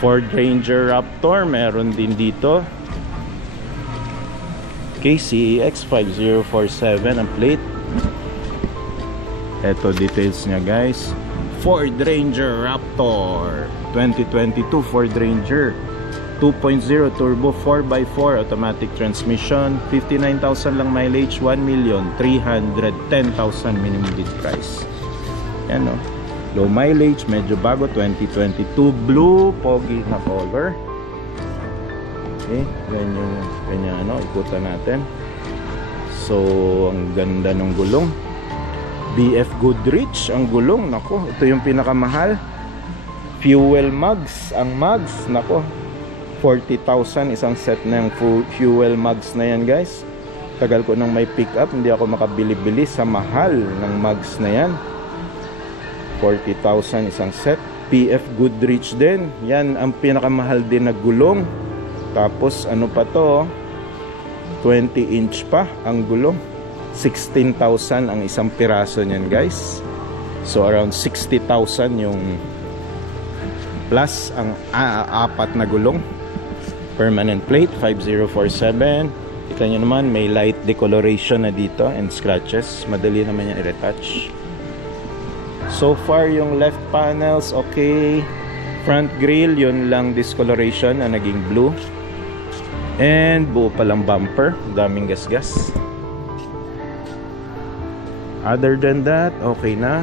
Ford Ranger Raptor meron din dito. CEX 5047 ang plate. Ito details niya guys. Ford Ranger Raptor 2022 Ford Ranger 2.0 turbo 4x4 automatic transmission, 59,000 lang mileage, 1,310,000 minimum bid price. Yan o, low mileage, medyo bago, 2022 blue, pogi na color. Okay, ganyan ikutan natin. So ang ganda ng gulong, BF Goodrich ang gulong, nako, ito yung pinakamahal. Fuel mugs, ang mugs, nako, 40,000 isang set na yung fuel mugs na yan guys. Tagal ko nang may pick up, hindi ako makabili-bili sa mahal ng mugs na yan. 40,000 isang set. BF Goodrich din, yan ang pinakamahal din na gulong. Tapos ano pa to, 20 inch pa ang gulong, 16,000 ang isang piraso niyan guys. So around 60,000 yung plus ang apat na gulong. Permanent plate 5047. Kita nyo naman may light decoloration na dito and scratches, madali naman yan i-retouch. So far yung left panels okay, front grille yun lang discoloration na naging blue. And buo palang bumper, daming gasgas. Other than that, okay na.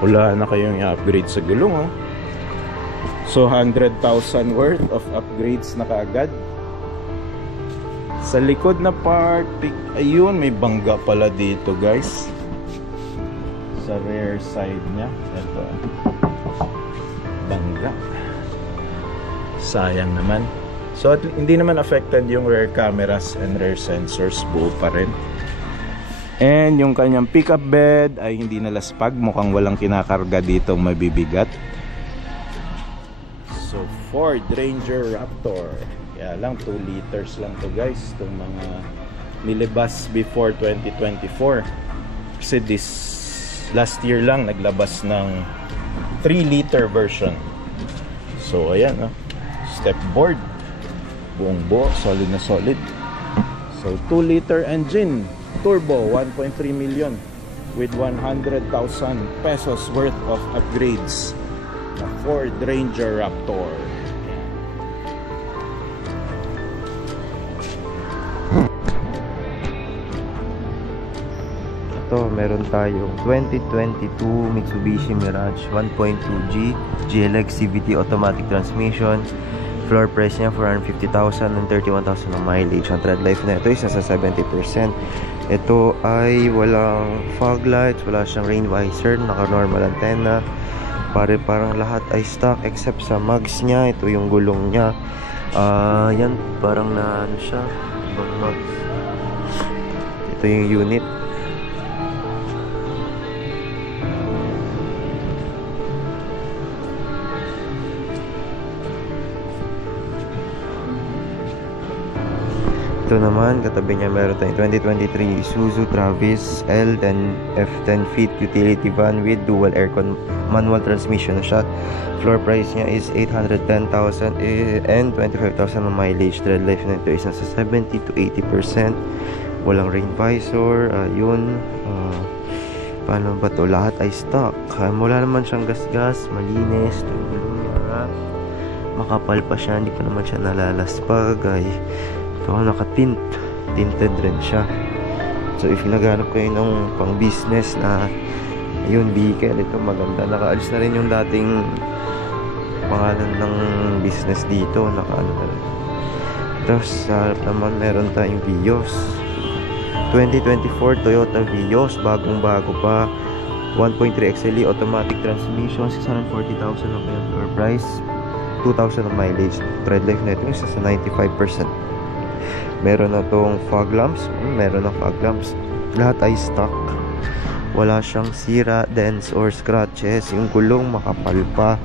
Wala na kayong i-upgrade sa gulong oh. So 100,000 worth of upgrades na kaagad. Sa likod na part, ayun, may bangga pala dito guys. Sa rear side nya, ito. Bangga. Sayang naman. So hindi naman affected yung rear cameras and rear sensors, buo pa rin. And yung kanyang pickup bed ay hindi nalaspag, mukhang walang kinakarga dito mabibigat. So Ford Ranger Raptor, kaya lang 2 liters lang to guys, itong mga nilabas before 2024. Kasi this last year lang naglabas ng 3 liter version. So ayan step board, buong buo, solid na solid. So 2 liter engine, turbo, 1.3 million with 100,000 pesos worth of upgrades na Ford Ranger Raptor. Ito, meron tayong 2022 Mitsubishi Mirage 1.2G GLX CVT automatic transmission. Floor price niya 450,000 and 31,000 ng mileage. Ang tread life na ito is nasa 70%. Ito ay walang fog lights, wala siyang rain visor, naka-normal antenna. Parang lahat ay stock except sa mugs niya. Ito yung gulong niya. Yan, parang na ano siya, mugs. Ito yung unit. Ito naman, katabi niya meron tayong 2023 Isuzu Travis L10 F10 feet utility van with dual aircon manual transmission na siya. Floor price niya is 810,000 and 25,000 ng mileage. Tread life na ito is nasa 70 to 80%. Walang rain visor. Yun. Paano ba ito? Lahat ay stock. Wala naman siyang gasgas. Malinis. Makapal pa siya. Hindi pa naman siya nalalaspag. Ito naka-tint. Tinted rin siya. So if naghanap kayo ng pang business na yun, vehicle, ito maganda. Nakaalis na rin yung dating pangalan ng business dito, nakaano na rin. Tapos sa harap naman meron tayong Vios 2024 Toyota Vios, bagong bago pa, 1.3 XLE automatic transmission, 640,000 ang kaya floor price, 2,000 ang mileage. Tread life na ito isa sa 95%. Meron na tong fog lamps, meron na fog lamps, lahat ay stock, wala siyang sira, dents or scratches. Yung gulong makapal pa,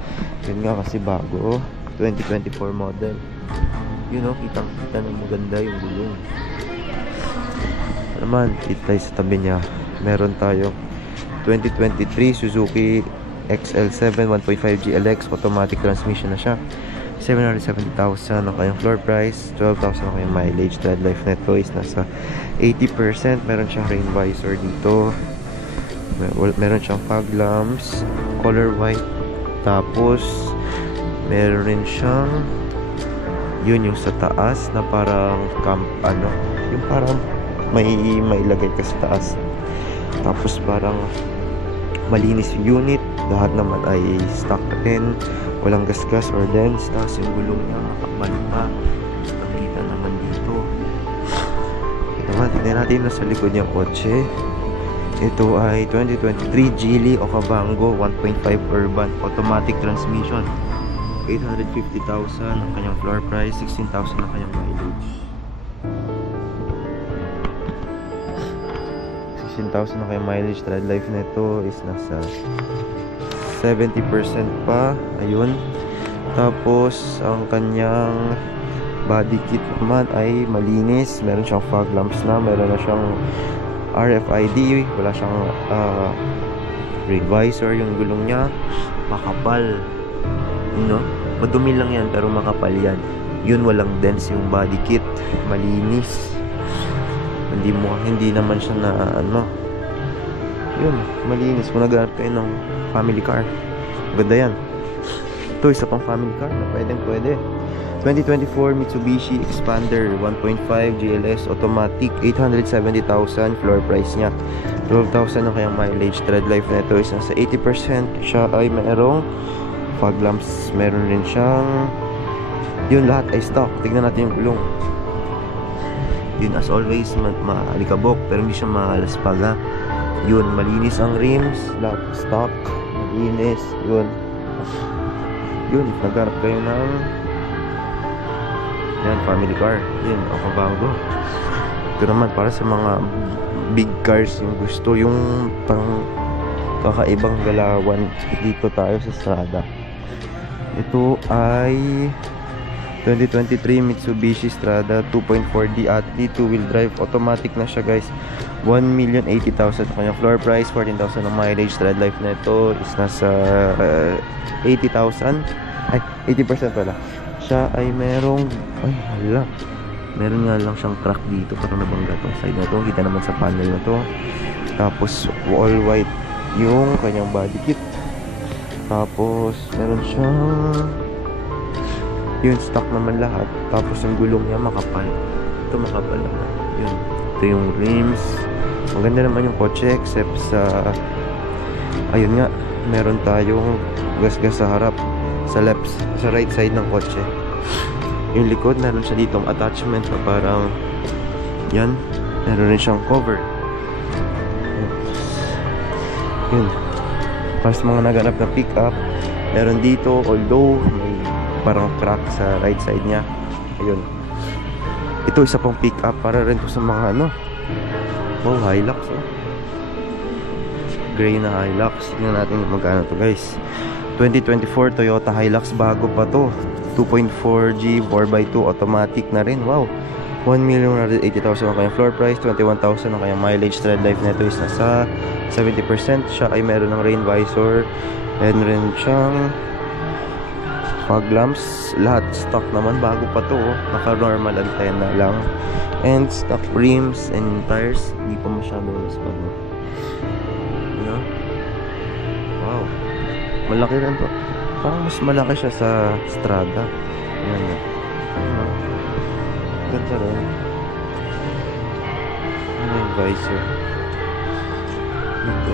yun nga kasi bago, 2024 model. You know, kitang-kita na maganda yung gulong. Naman, kita tayo sa tabi niya, meron tayo 2023 Suzuki XL7 1.5 GLX automatic transmission na siya, 770,000 ang kanyang floor price, 12,000 ang kanyang mileage. Tread life neto is nasa 80%. Meron siyang rain visor dito, meron siyang fog lamps, color white, tapos meron rin siyang yun yung sa taas na parang camp, ano, yung parang may ilagay ka sa taas, tapos parang malinis yung unit, lahat naman ay stock din, walang gasgas or dents. Tapos yung gulong niya makapal pa, nakita naman dito. Naman, tignan natin na sa likod niyang kotse. Ito ay 2023 Geely Okavango 1.5 Urban automatic transmission, 850,000 ang kanyang floor price, 16,000 ang kanyang mileage. 16,000 ang kanyang mileage. Tread life nito is nasa 70% pa, ayun. Tapos ang kanyang body kit naman ay malinis, meron siyang fog lamps na, meron na siyang RFID, wala siyang rain visor. Yung gulong niya makapal, you know, madumi lang yan pero makapal yan. Yun, walang dents yung body kit, malinis. Hindi naman siya na ano, yun, malinis. Kung naghanap kayo ng family car, ganda yan. Ito isa pang family car na pwede. 2024 Mitsubishi Expander 1.5 GLS automatic, 870,000 floor price niya, 12,000 ang kayang mileage. Tread life na ito is nasa 80%. Siya ay mayroong fog lamps, meron rin siyang, yun, lahat ay stock. Tignan natin yung gulong. Yun, as always, maalikabok pero hindi siya malaspag, ha. Yun, malinis ang rims, lahat stock, malinis. Yun, if nagharap kayo ng yan, family car, yun, Okavango. Ito naman para sa mga big cars, yung gusto yung pang kakaibang galawan. Dito tayo sa Strada. Ito ay 2023 Mitsubishi Strada 2.4D Athlete 2-wheel drive automatic na siya, guys. 1,080,000 kanyang floor price, 14,000 ang mileage. Tread life na ito is nasa 80,000, ay 80% pala. Siya ay merong, ay hala, meron nga lang siyang crack dito, parang nabangga tong side na to, kita naman sa panel na to. Tapos all white yung kanyang body kit. Tapos meron siyang, yun, stock naman lahat. Tapos yung gulong niya makapal, ito makapal naman, yun. Ito yung rims, ang ganda naman yung kotse except sa, ayun nga, meron tayong gasgas sa harap, sa left, sa right side ng kotse. Yung likod, meron siya ditong attachment na parang yan, meron rin siyang cover. Yun, para sa mga naganap na pick up, meron dito, although may parang crack sa right side niya. Ayun, ito isa pang pick up para rin to sa mga ano, oh, Hilux, oh. Gray na Hilux. Tingnan natin magkano to, guys. 2024 Toyota Hilux, bago pa to, 2.4G 4x2 automatic na rin. Wow, 1,180,000 ang kanyang floor price, 21,000 ang kanyang mileage. Tread life nito is nasa 70%. Siya ay meron ng rain visor, meron rin siyang fog lamps, lahat stock naman, bago pa to, oh. Naka normal antenna lang, and stock rims and tires, hindi pa masyadong laspag, no? You know? Wow, malaki rin to, parang mas malaki siya sa Strada. Yan, ganda rin. visor. Ito.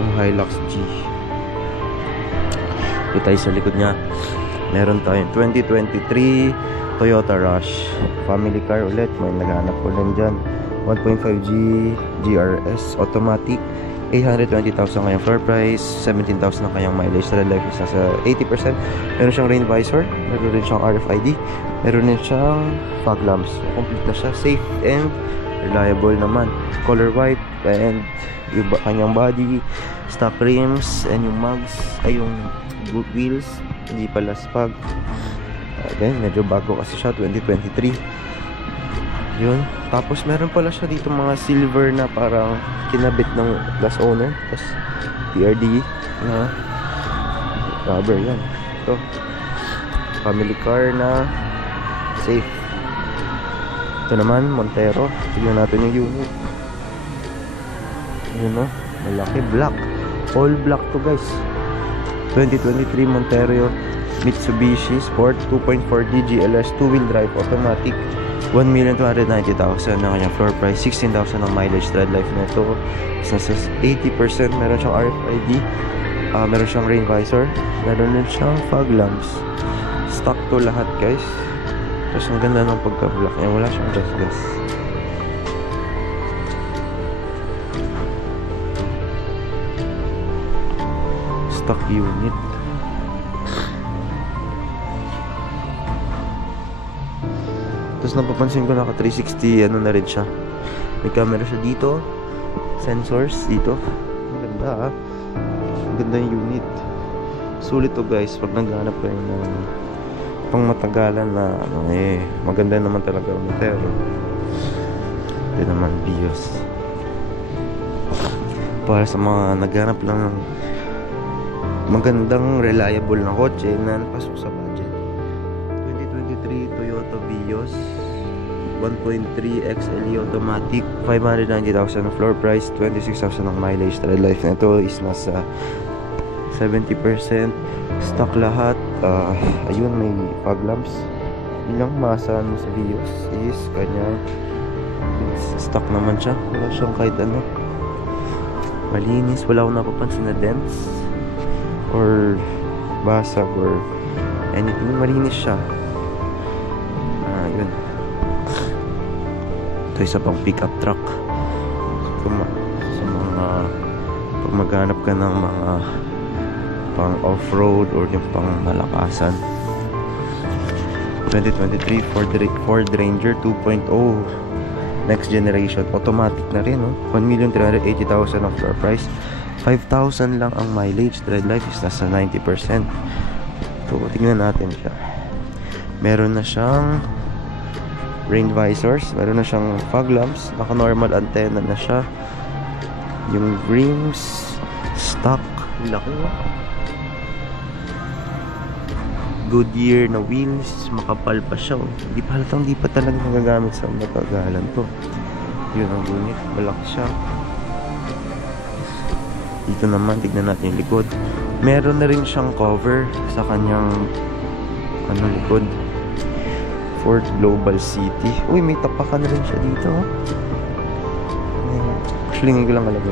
Yung Hilux G. Ito tayo sa likod niya. Meron tayong 2023 Toyota Rush. Family car ulit. May naghanap ko lang dyan. 1.5G GRS automatic. 820,000 kayang floor price, 17,000 ang kayang mileage. Sa life is nasa 80%. Meron siyang rain visor, meron rin siyang RFID, meron rin siyang fog lamps. Complete na siya, safe and reliable naman. Color white and yung kanyang body, stock rims, and yung mugs, ay yung wheels, hindi pala spag. Again, medyo bago kasi siya, 2023. Yun. Tapos meron pala siya dito mga silver na parang kinabit ng last owner. Tapos TRD na rubber yan. Ito. Family car na safe. Ito naman, Montero. Tignan natin yung unit. Yun o. Malaki. Black. All black to guys. 2023 Montero Mitsubishi Sport 2.4D GLS 2-wheel drive automatic. 1,290,000 na kanyang floor price, 16,000 ang mileage. Tread life na ito is nasa 80%. Meron siyang RFID, meron siyang rain visor, meron din siyang fog lamps. Stock to lahat guys. Tapos ang ganda ng pagka-black niya, wala siyang gas. Stock unit. Tapos napapansin ko naka 360 ano na rin siya. May camera siya dito. Sensors dito. Ang ganda ah. Ang ganda yung unit. Sulit to guys pag naghanap kayo ng pang matagalan na ano maganda naman talaga ang Montero. Ito naman Vios. Para sa mga naghanap lang ng magandang reliable na kotse na napasok sa budget. 2023 Toyota Vios 1.3 XLE automatic, 590,000 floor price, 26,000 ang mileage. Tread life na ito is nasa 70%. Stock lahat. Ayun, may fog lamps. Ilang maasahan mo sa Vios is kanya stock naman siya. Wala siyang kahit ano. Malinis. Wala akong napapansin na dents or basag or anything. Malinis siya. Yun. Ito isa pang pickup truck. Sa mga pag maghanap ka ng mga pang off-road or yung pang malakasan. 2023 Ford Ranger 2.0 next generation automatic na rin, no? 1,380,000 ang floor price, 5,000 lang ang mileage. Tread life is nasa 90%. So tingnan natin siya. Meron na siyang rain visors, meron na siyang fog lamps, naka normal antenna na siya. Yung rims stock, laki no? Goodyear na wheels, makapal pa siya oh. Di pa halatang di pa talaga nagagamit sa matagalan to. Yun ang unit, malaki siya. Dito naman, tignan natin yung likod. Meron na rin siyang cover sa kanyang likod. Ford Global City. Uy, may tapakan na rin siya dito. Actually, ngayon ko lang alam.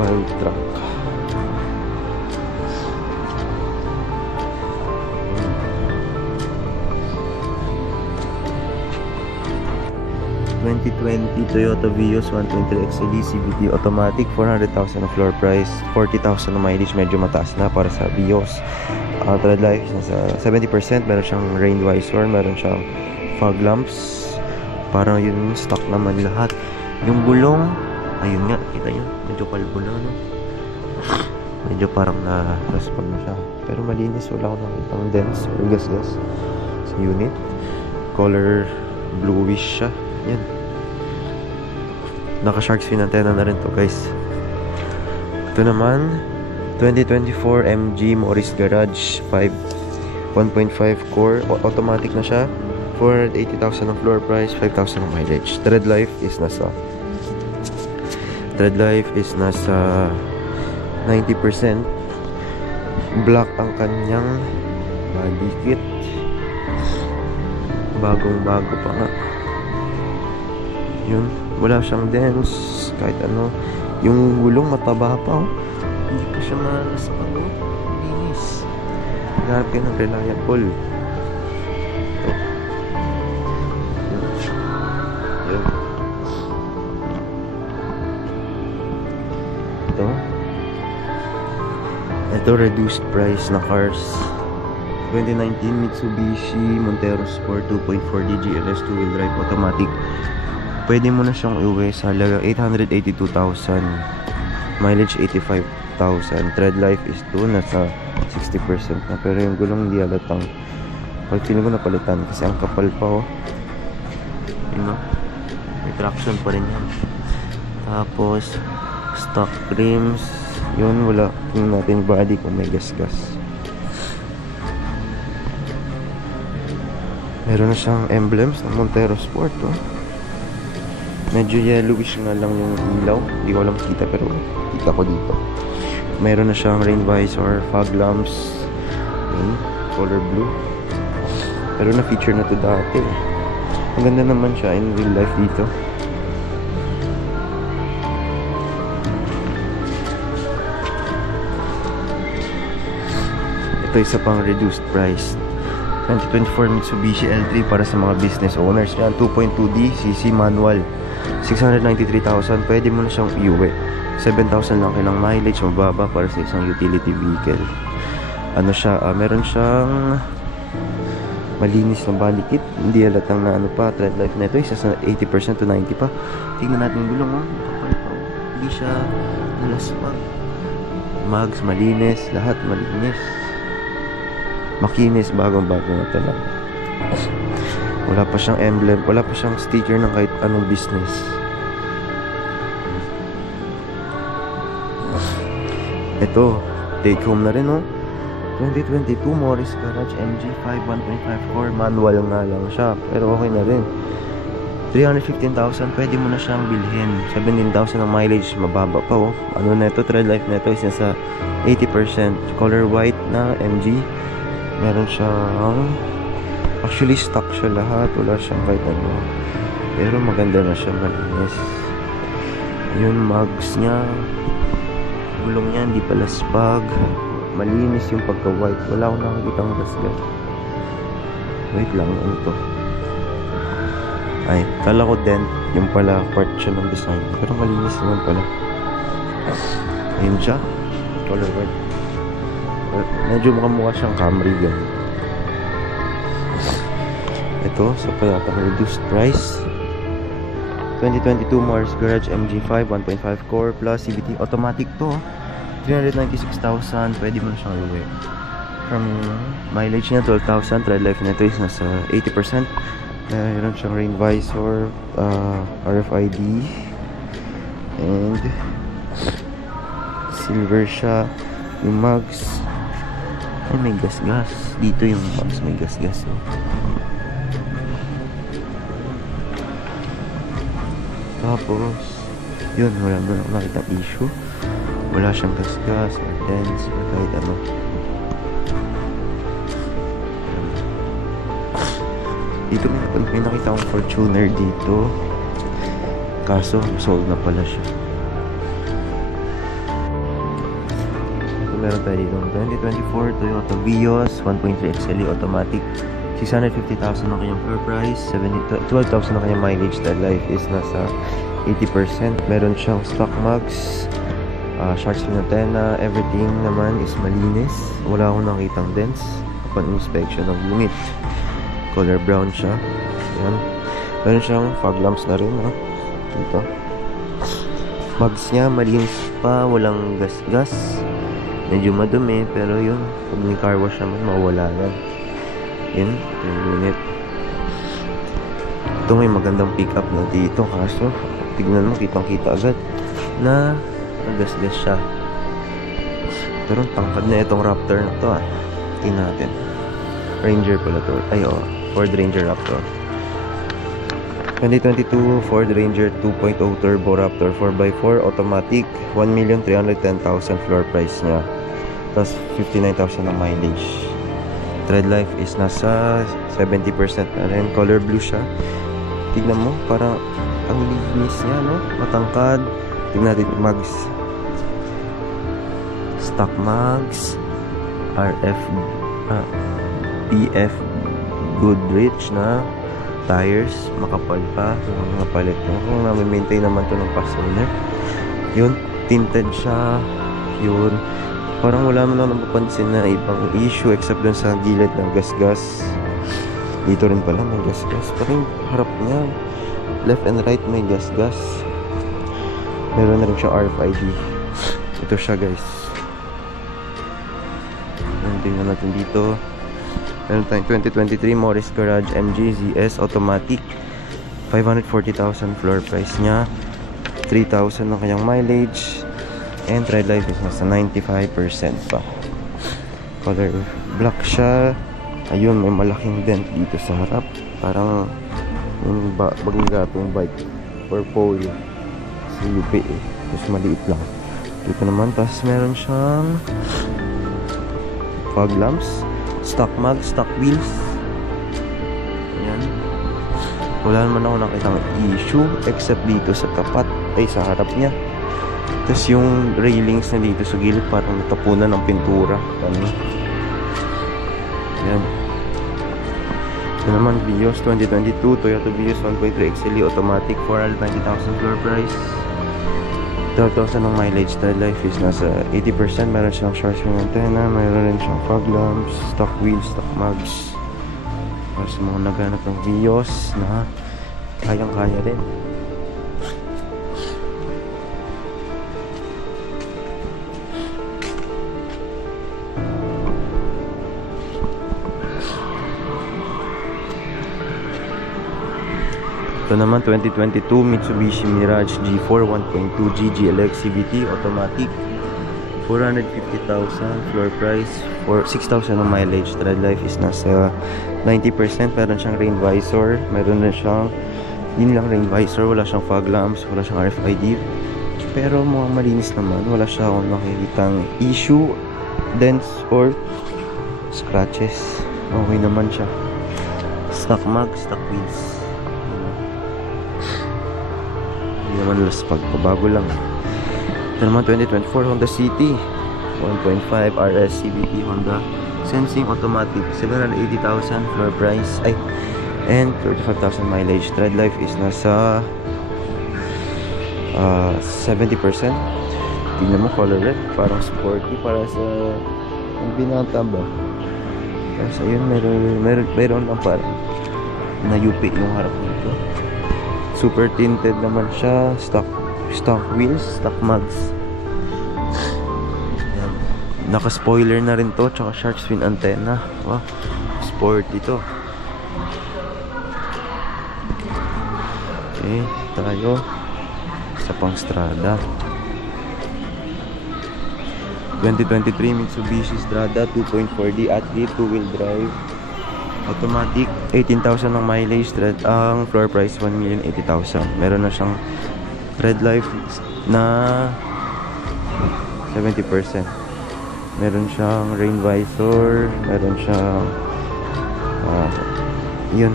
Wild truck. Toyota Vios 1.3 XLE CVT automatic, 400,000 na floor price, 40,000 na mileage. Medyo mataas na para sa Vios. Tread life nasa 70%. Meron siyang rain visor, meron siyang fog lamps. Parang yun stock naman lahat. Yung gulong, ayun nga, kita nyo, medyo kalbo na, no? Medyo parang na-raspal na siya. Pero malinis, wala akong nakitang dents or gas-gas sa unit. Color bluish siya. Yan. Naka shark fin antenna na rin to guys. Ito naman 2024 MG Morris Garage 1.5 core automatic na siya, 480,000 ang floor price, 5,000 ang mileage. Tread life is nasa 90%. Black ang kanyang body kit. Bagong bago pa nga. Yun, wala siyang dents kahit ano. Yung gulong mataba pa, oh. Hindi pa siya malas ano. Linis. Hanap kayo ng reliable. Ito. Yun. Ito reduced price na cars. 2019 Mitsubishi Montero Sport 2.4D GLS 2-wheel drive automatic. Pwede mo na siyang iuwi sa halagang 882,000. Mileage 85,000. Tread life is 2, nasa 60% na. Pero yung gulong hindi halatang. Pag feeling ko napalitan kasi ang kapal pa, oh. Yun, oh. May traction pa rin yan. Tapos stock rims. Yun, wala. Tingnan natin yung body kung may gas-gas. Meron na siyang emblems ng Montero Sport, oh. Medyo yellowish nga lang yung ilaw. Hindi ko alam kita pero kita ko dito. Meron na siyang rain visor, fog lamps. Yun, color blue. Pero na-feature na to dati. Ang ganda naman siya in real life dito. Ito isa pang reduced price. 2024 Mitsubishi L3 para sa mga business owners. Yan, 2.2D cc manual. 693,000. Pwede mo na siyang iuwi. 7,000 lang kailang mileage. Mababa para sa isang utility vehicle. Ano siya? Meron siyang malinis na body kit. Hindi halatang na ano pa. Tread life na ito. Isa sa 80% to 90 pa. Tingnan natin yung gulong. Hindi siya nalaspag. Mags malinis. Lahat malinis. Makinis, bagong-bago na talaga. Wala pa siyang emblem, wala pa siyang sticker ng kahit anong business. Ito, take home na rin, oh. 2022 Morris Garage MG5 1.5 core, manual nga lang siya, pero okay na rin. 315,000, pwede mo na siyang bilhin. 17,000 ang mileage, mababa pa, oh. Ano na ito, tread life na ito is nasa 80%. Color white na MG. Meron siyang actually stock siya lahat, wala siyang kahit ano, pero maganda na siya, malinis. Yun, mags niya, gulong niya hindi pala spag, malinis yung pagka white, wala akong nakikitang gasgas. Wait lang, ano to? Ay, kala ko dent, yung pala part siya ng design, pero malinis naman pala. Ayun siya, color white. Medyo mukha siyang Camry yan. Ito, sa pala reduced price. 2022 Morris Garage MG5 1.5 core plus CVT automatic to. 396,000, pwede mo na siyang iuwi. From mileage niya 12,000, tread life nito is nasa 80%. Meron siyang rain visor, RFID, and silver siya. Yung mags ay may gas-gas. Dito yung mags may gas-gas, oh. Tapos yun, wala doon ako nakita issue. Wala siyang gas-gas or dents or kahit ano. Dito may nakita akong Fortuner dito, kaso sold na pala siya. Meron tayo dito 2024 Toyota Vios 1.3 XLE automatic. 650,000 ang kanyang floor price, 12,000 ang kanyang mileage. That life is nasa 80%. Meron siyang stock mags, shark fin antenna, everything naman is malinis. Wala akong nakitang dents upon inspection of unit. Color brown siya. Yan. Meron siyang fog lamps na rin, ha? Dito. Mags niya malinis pa, walang gas-gas. Medyo madumi, pero yun, pag may car wash naman, mawala na. Yun, yung unit. Ito may magandang pick up na dito, kaso tignan mo, kitang-kita agad na nagasgas siya. Pero tangkad na itong Raptor na to, ah. Tingnan natin. Ranger pala to. Ay, oh, Ford Ranger Raptor. 2022 Ford Ranger 2.0 Turbo Raptor 4x4 automatic, 1,310,000 floor price niya. Plus 59,000 ang mileage. Tread life is nasa 70% na rin. Color blue siya. Tignan mo, parang ang linis niya, no? Matangkad. Tignan natin yung mags. Stock mags. RF PF Goodrich na tires, makapal pa. So, mga palit mo. Kung nami-maintain naman to ng past owner. Yun, tinted siya. Yun. Parang wala mo lang napapansin na ibang issue except dun sa gilid ng gas-gas. Dito rin pala may gas-gas. Parang harap niya. Left and right may gas-gas. Meron na rin siya RFID. Ito siya, guys. Tingnan natin dito. Meron tayong 2023 Morris Garage MG ZS automatic, 540,000 floor price niya, 3,000 ng kanyang mileage, and tread life is nasa 95% pa. Color black siya. Ayun, may malaking dent dito sa harap, parang yung bagong bike or pole sa UP eh. Tapos maliit lang dito naman. Tapos meron siyang fog lamps, stock mag, stock wheels. Ayan. Wala naman ako nakitang issue except dito sa tapat, ay sa harap niya. Tapos yung railings na dito sa gilid parang natapunan ng pintura. Ayan. Ito naman Vios 2022 Toyota Vios 1.3 XLE automatic, 490,000 floor price, 12,000 ng mileage. Tread life is nasa 80%. Meron siyang short swing antenna, meron rin siyang fog lamps, stock wheels, stock mags. Para sa mga naghanap ng Vios na kayang-kaya rin. Ito naman 2022 Mitsubishi Mirage G4 1.2G GLX CVT automatic, 450,000 floor price, for 6,000 ng mileage. Tread life is nasa 90%. Meron siyang rain visor, meron na siyang yun lang rain visor, wala siyang fog lamps, wala siyang RFID, pero mga malinis naman. Wala siya akong nakikitang issue, dents or scratches. Okay naman siya. Stock mag, stock wheels. Hindi naman laspag, bago lang. Ito naman 2024 Honda City 1.5 RS CVT Honda Sensing automatic, 780,000 floor price, and 35,000 mileage. Tread life is nasa 70%. Tingnan mo, color red, parang sporty, para sa ang binata ba. Tapos ayun, meron lang parang na UP yung harap nito. Super tinted naman siya. Stock wheels, stock mags. Ayan. Naka-spoiler na rin to, tsaka shark fin antenna. Wow, sporty to. Okay, tayo sa pang-strada. 2023 Mitsubishi Strada 2.4D Athlete 2-wheel drive automatic, 18,000 ng mileage. Ang floor price 1,080,000. Meron na siyang tread life na 70%. Meron siyang rain visor, meron siyang yun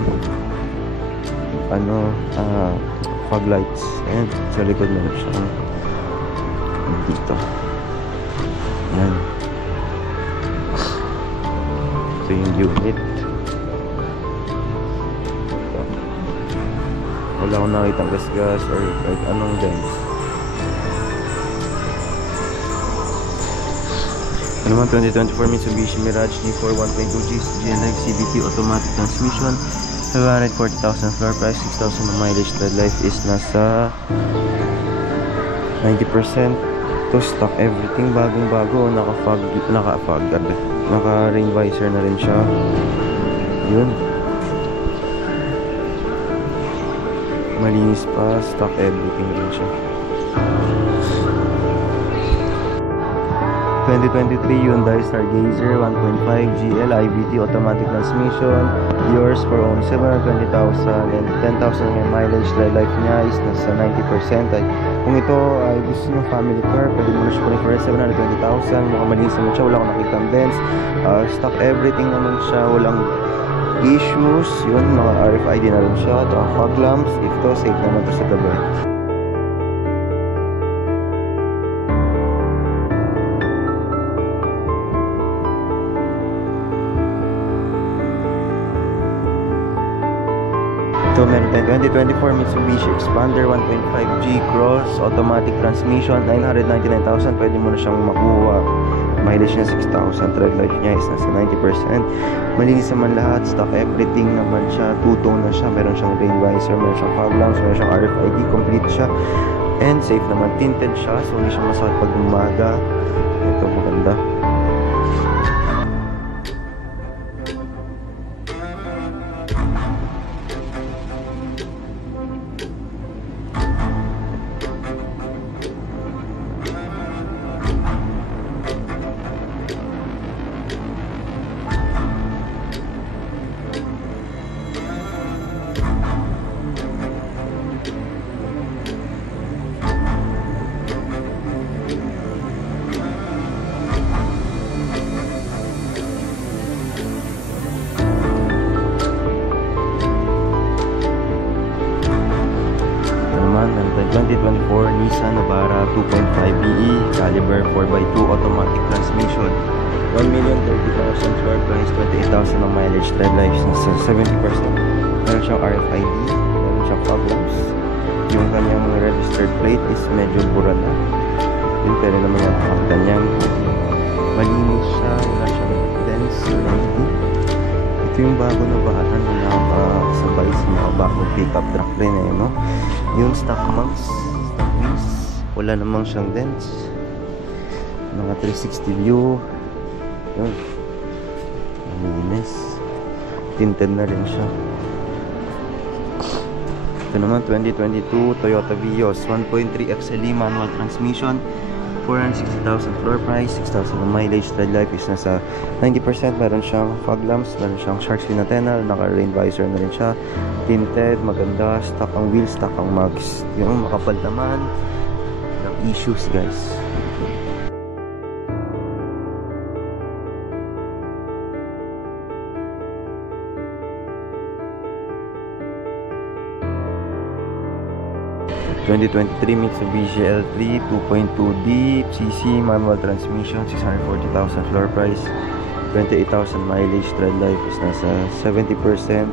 fog lights, and sa likod meron siyang dito. Yan. So yung unit, wala akong nakitang gas-gas or kahit anong dents. Ito naman 2024 Mitsubishi Mirage G4 1.2G GLX CVT automatic transmission, 740,000 floor price, 6,000 ng mileage. Tread life is nasa 90%. To stock everything, bagong bago, naka rain visor na rin siya. Yun, malinis pa, stock everything rin siya. 2023 Hyundai Stargazer 1.5 GL IVT automatic transmission. Yours for only 720,000 and 10,000 may mileage. Dry life niya is nasa 90%. Ay, kung ito ay gusto nyo family car, pwede mo na siya kunin for 720,000. Mukhang malinis naman siya, wala akong nakitang dents. Stock everything naman siya, walang issues. Yun, mga RFID na rin siya. Ito ang fog lamps. Ito, safe naman ito sa gabi. So, meron tayong 2024 Mitsubishi Expander 1.5G Cross automatic transmission, 999,000. Pwede mo na siyang makuha. Mileage niya 6,000. Tread life niya is nasa 90%. Malinis naman lahat. Stock everything naman siya. Two-tone na siya. Meron siyang rain visor, meron siyang fog lamps, meron siyang RFID. Complete siya. And safe naman. Tinted siya. So, hindi siya masakit pag umaga. Ito, maganda. Ng 2024 Nissan Navara 2.5BE caliber 4x2 automatic transmission, 1,030,000 floor price, 28,000 ang mileage. Tread life nasa 70%. Meron siyang RFID, meron siyang fog lamps. Yung kanyang registered plate is medyo bura na. Yun, pero naman yung pakakta niya, malinis siya, wala siyang dents. Ito yung bago na baanan na nakakasabay sa mga bagong pickup truck rin no? Yung stock mags, stock wheels, wala namang siyang dents. Mga 360 view. Yun, malinis. Tinted na rin siya. Ito naman 2022 Toyota Vios 1.3 XLE manual transmission, 460,000 floor price, 6,000 ang mileage. Tread life is nasa 90%. Meron siyang fog lamps, meron siyang shark fin antenna, naka rain visor na rin siya. Tinted, maganda. Stock ang wheels, stock ang mags. Yung makapal naman, ng issues guys. ...2023 Mitsubishi L3 2.2D CC manual transmission, 640,000 floor price, 28,000 mileage. Tread life is nasa 70%.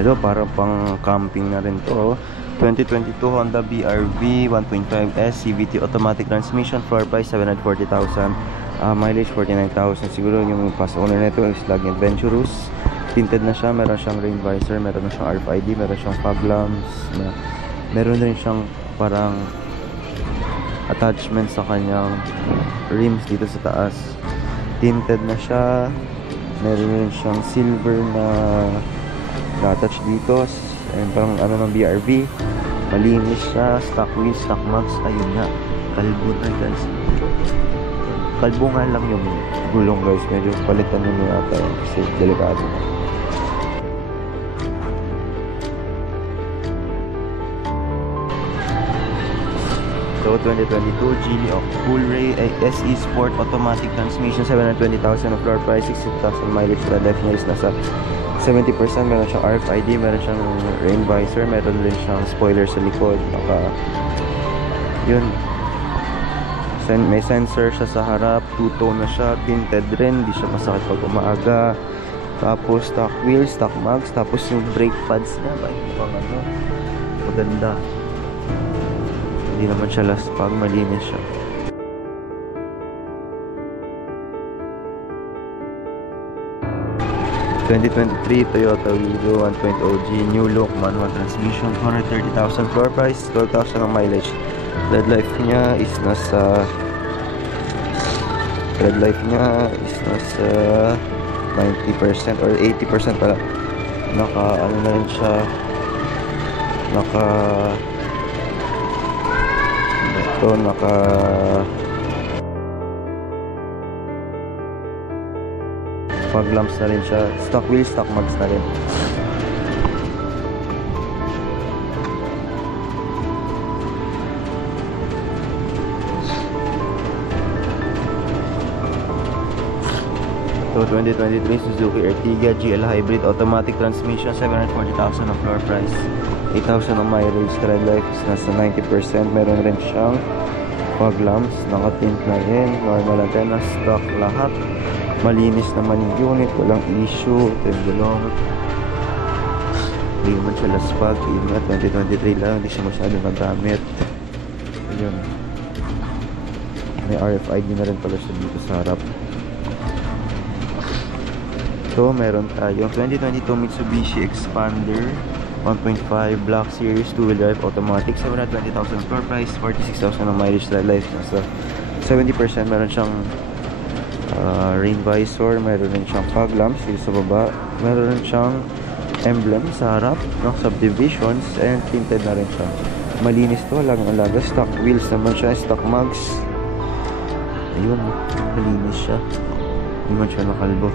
Ito, parang pang camping na rin to. 2022 Honda BRV 1.5S CVT automatic transmission, floor price 740,000, mileage 49,000. Siguro yung past owner nito is laging adventurous. Tinted na siya, meron siyang rain visor, meron na siyang RFID, meron siyang fog lamps, meron din siyang parang attachment sa kanyang rims dito sa taas. Tinted na siya, meron din siyang silver na attach dito, and parang ano ng BRV. Malinis siya, stock wheels, stock mags. Ayun nga, kalbo na guys. Kalbo nga lang yung gulong guys, medyo palitan nyo yata yan kasi delikado. So 2022 Geely Coolray SE Sport automatic transmission, 720,000 of floor price, 60,000 mileage. Tread life niya is nasa 70%. Meron siyang RFID, meron siyang rain visor, meron din siyang spoiler sa likod. Yun, may sensor siya sa harap, two-tone na siya, tinted rin, hindi siya masakit pag umaaga. Tapos stock wheels, stock mags, tapos yung brake pads niya, mukhang ano, maganda. Hindi naman siya last pag, malinis siya. 2023 Toyota Wigo 1.0G new look manual transmission, 430,000 floor price, 12,000 ang mileage. Red life niya is nasa 90% or 80% pala. Naka ano na rin siya, naka fog lamps na rin siya, stock wheel, stock mags na rin. So 2023 Suzuki Ertiga GL Hybrid automatic transmission, 740,000 ang floor price, 8,000 ang mileage. Tread life is nasa 90%. Meron rin siyang fog lamps, naka-tint na rin, normal antenna, stock lahat, malinis naman yung unit, walang issue. Ito yung gulong, hindi naman siya laspag. Yun nga, 2023 lang, hindi siya masyado nagamit. Ayun, may RFID na rin pala siya dito sa harap. So meron tayong 2022 Mitsubishi Expander 1.5 Black Series 2-wheel drive automatic, 720,000 floor price, 46,000 ang mileage. Life nasa 70%. Meron siyang rain visor, meron rin siyang fog lamps dito sa baba, meron rin siyang emblem sa harap ng subdivisions, and tinted na rin siya. Malinis to, walang alaga. Stock wheels naman siya, stock mags. Ayun, malinis siya, hindi man siya nakalbo.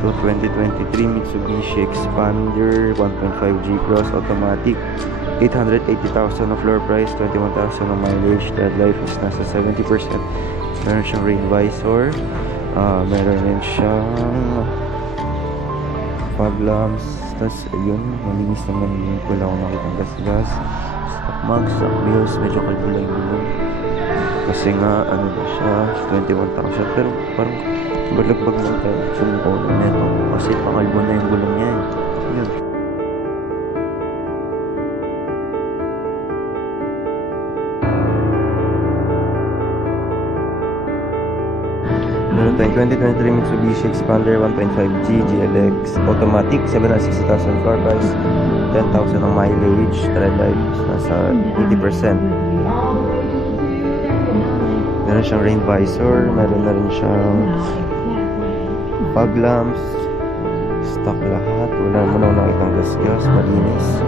So 2023 Mitsubishi Expander 1.5 G-Cross automatic, 880,000 ang floor price, 21,000 ang mileage. Tread life is nasa 70%. Meron siyang rain visor, meron rin siyang fog lamps. Tapos ayun, malinis naman yung wala akong nakitang gas-gas. Stock mags, stock wheels, medyo kalbo lang yung kasi nga ano ba siya, 21,000, pero parang balagbag lang tayo yung ulo nito kasi pakalbo na yung gulong niya. Yun. Meron tayong 2023 Mitsubishi Expander 1.5G GLX automatic, 760,000 floor price, 10,000 ang mileage. Tread life is nasa 80%. Meron siyang rain visor, meron na rin siyang fog lamps, stock lahat, wala naman ako nakitang gas-gas, malinis.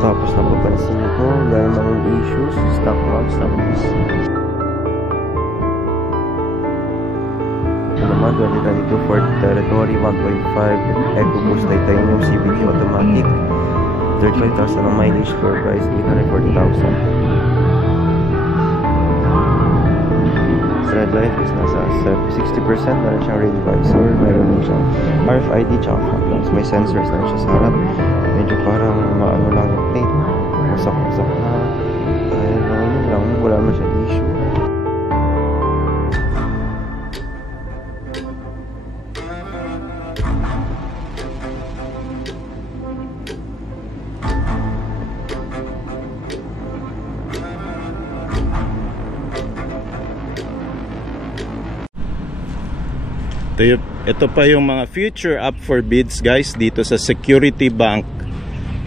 Tapos napapansin ko, wala naman yung issues, stock mags, stock mags. Ito naman, 2022 Ford Territory 1.5 EcoBoost Titanium CVT automatic, 35,000 ang mileage, floor price 840,000. Red light is nasa 60%. Meron siyang rain visor, meron din siyang RFID tsaka fog lamps. May sensors na siya sa harap. Medyo parang maano lang yung plate, masak-masak na, kaya yun lang, wala naman siyang issue. Ito pa yung mga future up for bids guys dito sa Security Bank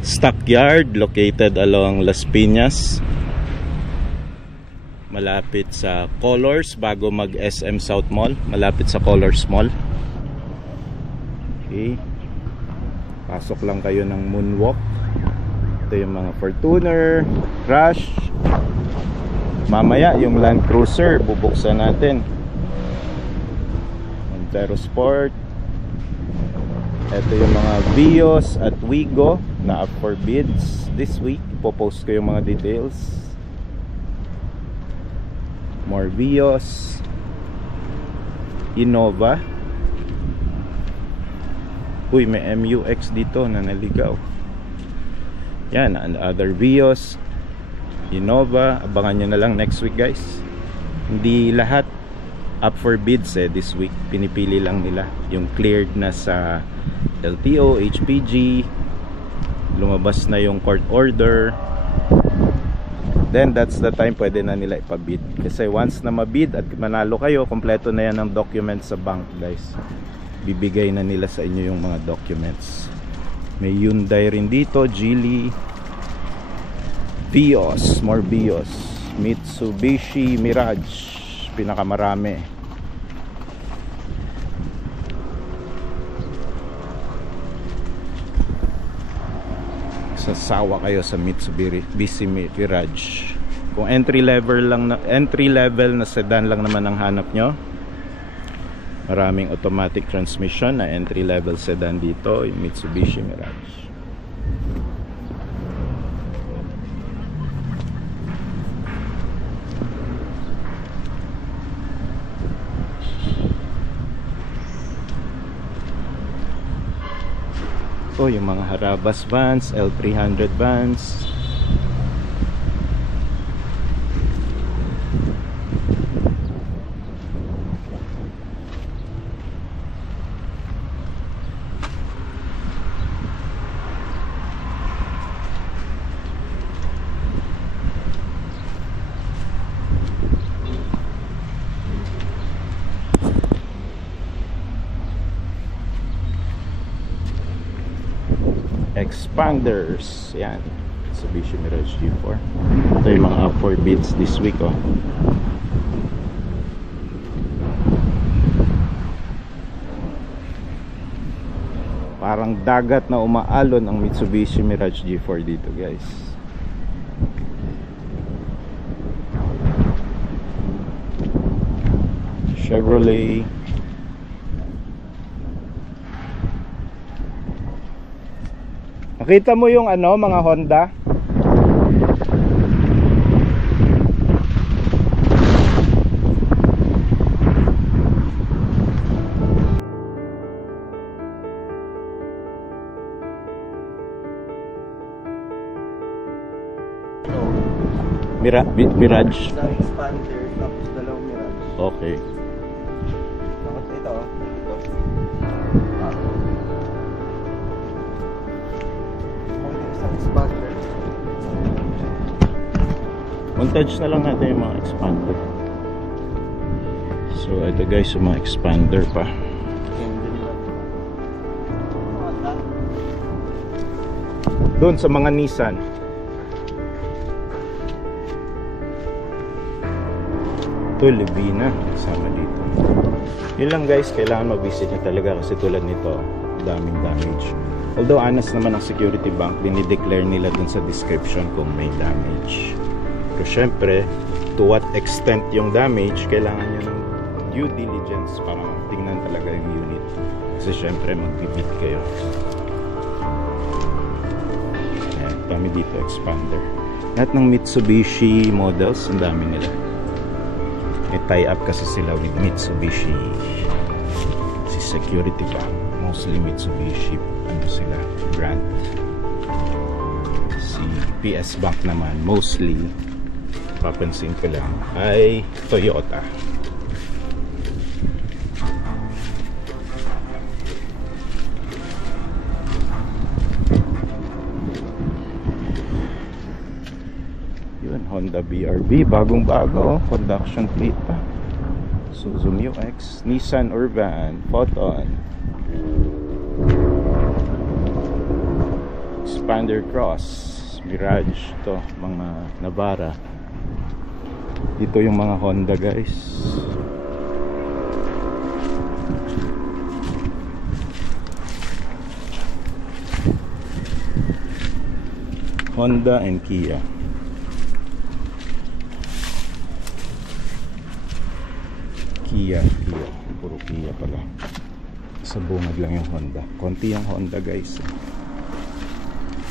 Stockyard, located along Las Piñas, malapit sa Colors bago mag SM South Mall, malapit sa Colors Mall. Okay, pasok lang kayo ng Moonwalk. Ito yung mga Fortuner, Crush. Mamaya yung Land Cruiser bubuksan natin, Montero Sport. Ito yung mga Vios at Wigo na up for bids this week. Ipopost ko yung mga details. More Vios, Innova. Uy, may MUX dito na naligaw. Yan, and other Vios, Innova. Abangan nyo na lang next week guys. Hindi lahat up for bids this week. Pinipili lang nila yung cleared na sa LTO, HPG, lumabas na yung court order, then that's the time pwede na nila ipabid. Kasi once na mabid at manalo kayo, kompleto na yan ang documents sa bank, guys. Bibigay na nila sa inyo yung mga documents. May Hyundai rin dito, Geely, Vios, more Vios, Mitsubishi Mirage, pinakamarami. Sasawa kayo sa Mitsubishi Mirage. Kung entry level na sedan lang naman ang hanap nyo, maraming automatic transmission na entry level sedan dito, yung Mitsubishi Mirage. Oh, yung mga Harabas vans, L300 vans. Expanders, yan, Mitsubishi Mirage G4. Ito yung mga up for bids this week, oh. Parang dagat na umaalon ang Mitsubishi Mirage G4 dito, guys. Chevrolet. Nakita mo yung ano, mga Honda? Mirage? Isang expander, tapos dalawang Mirage. Okay. Tapos ito, isang expander. Montage na lang natin yung mga expander. So ito guys, yung mga expander pa. Doon sa mga Nissan. Ito, Livina, kasama dito. Yun lang guys, kailangan mag-visit nyo talaga kasi tulad nito, daming damage. Although honest naman ang security bank, dinideclare nila dun sa description kung may damage. Pero syempre, to what extent yung damage, kailangan nyo ng due diligence para tingnan talaga yung unit. Kasi syempre, magbibid kayo. Ayan, kami dito, expander. Lahat ng Mitsubishi models, ang dami nila. May tie-up kasi sila with Mitsubishi. Si security bank, mostly Mitsubishi, ano sila, brand. Si PS Bank naman, mostly, papansin ko lang, ay Toyota. Yun, Honda BRV, bagong-bago, production fleet pa. Suzuki UX, Nissan Urban, Photon, Expander Cross, Mirage, to mga Navara. Dito yung mga Honda guys. Honda and Kia. Kia, puro Kia pala. Sa bungad lang yung Honda. Konti yung Honda guys.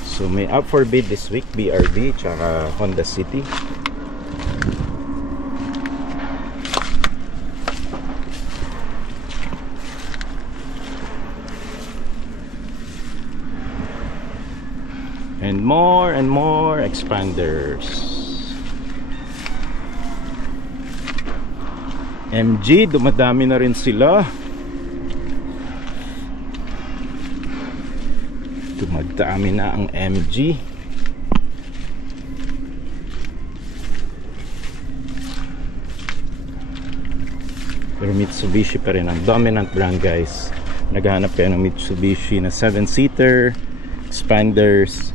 So may up for bid this week, BRV tsaka Honda City. And more expanders. MG, dumadami na rin sila. Dumadami na ang MG. Pero Mitsubishi pa rin ang dominant brand, guys. Naghahanap kayo ng Mitsubishi na 7-seater, expanders,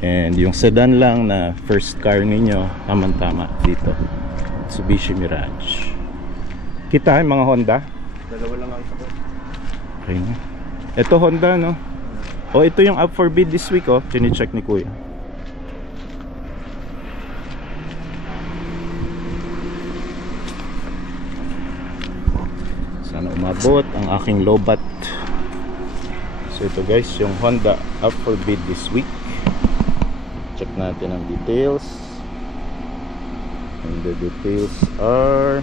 and yung sedan lang na first car ninyo, tamang-tama dito. Mitsubishi Mirage. Kita yung mga Honda? Dalawa lang ang ito. Okay na. Ito Honda, no? O, ito yung up for bid this week, oh. Chine-check ni Kuya. Sana umabot ang aking lobat. So ito guys, yung Honda up for bid this week. Check natin ang details. And the details are,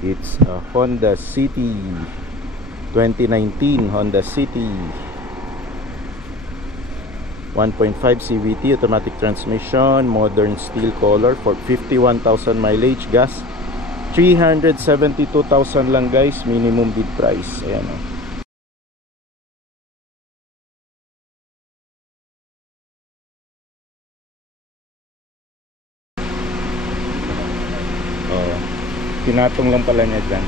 it's a Honda City 2019 Honda City 1.5 CVT automatic transmission, modern steel color, for 51,000 mileage, gas 372,000 lang guys, minimum bid price. Ayan o. Pinatong lang pala niya dyan.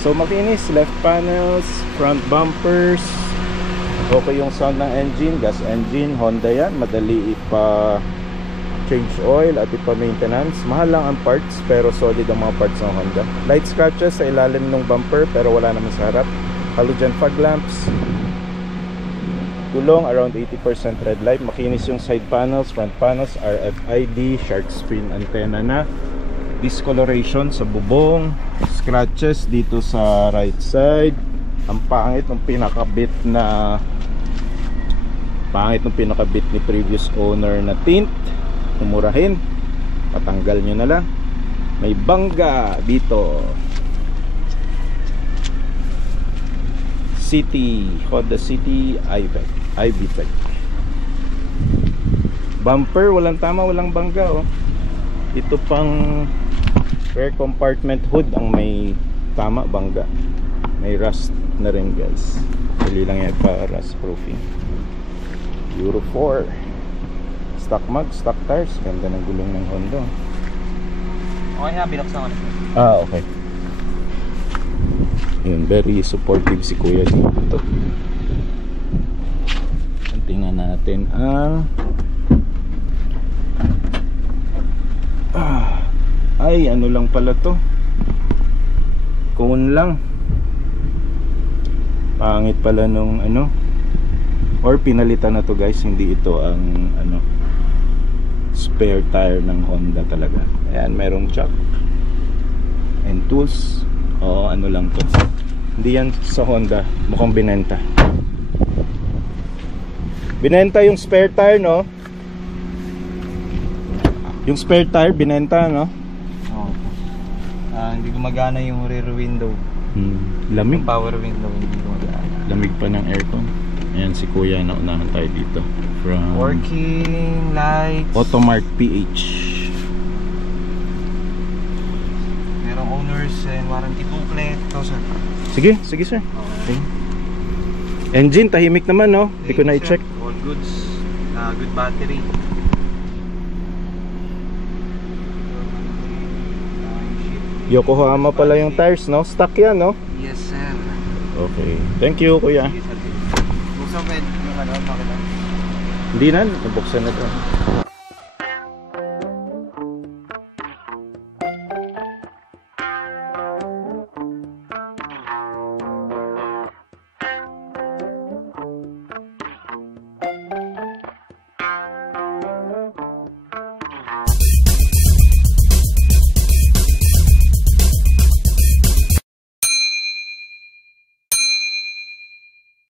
So makinis, left panels, front bumpers, okay yung sound ng engine, gas engine, Honda yan, madali ipa change oil at ipa maintenance. Mahal lang ang parts pero solid ang mga parts ng Honda. Light scratches sa ilalim ng bumper pero wala naman sa harap. Halogen fog lamps, gulong around 80% red light. Makinis yung side panels, front panels, RFID, shark screen antenna na. Discoloration sa bubong, scratches dito sa right side. Ang pangit ng pinakabit ni previous owner na tint. Umurahin, patanggal nyo na lang. May bangga dito, City, Honda City iVTEC. Bumper, walang tama, walang bangga, oh. Ito pang rear compartment hood ang may tama, bangga. May rust na rin guys. Dali lang yan pa rust proofing. Euro 4 stock mag, stock tires. Ganda ng gulong ng Honda. Okay na, binuksan ko na siya. Okay. Yun, very supportive si Kuya dito. Tingnan natin ang ay, ano lang pala to, cone lang. Pangit pala nung ano, or pinalitan na to guys. Hindi ito ang ano, spare tire ng Honda talaga. Ayan, merong jack and tools. Oo, ano lang to, hindi yan sa Honda. Mukhang binenta yung spare tire, no? Yung spare tire binenta, no? Hindi gumagana yung rear window. Lamig. Yung power window hindi gumagana. Lamig pa ng aircon. Ayan si Kuya, naunahan tayo dito. From Working lights. Automart PH. Merong owners and warranty booklet. Ito sir. Sige sir. Okay. Engine, tahimik naman, no? Hindi ko na i-check. All goods. Good battery. Yokohama pala yung tires, no? Stock yan, no? Yes sir. Okay. Thank you, Kuya. Buksan mo yung ano, makina. Hindi na, nabuksan na to.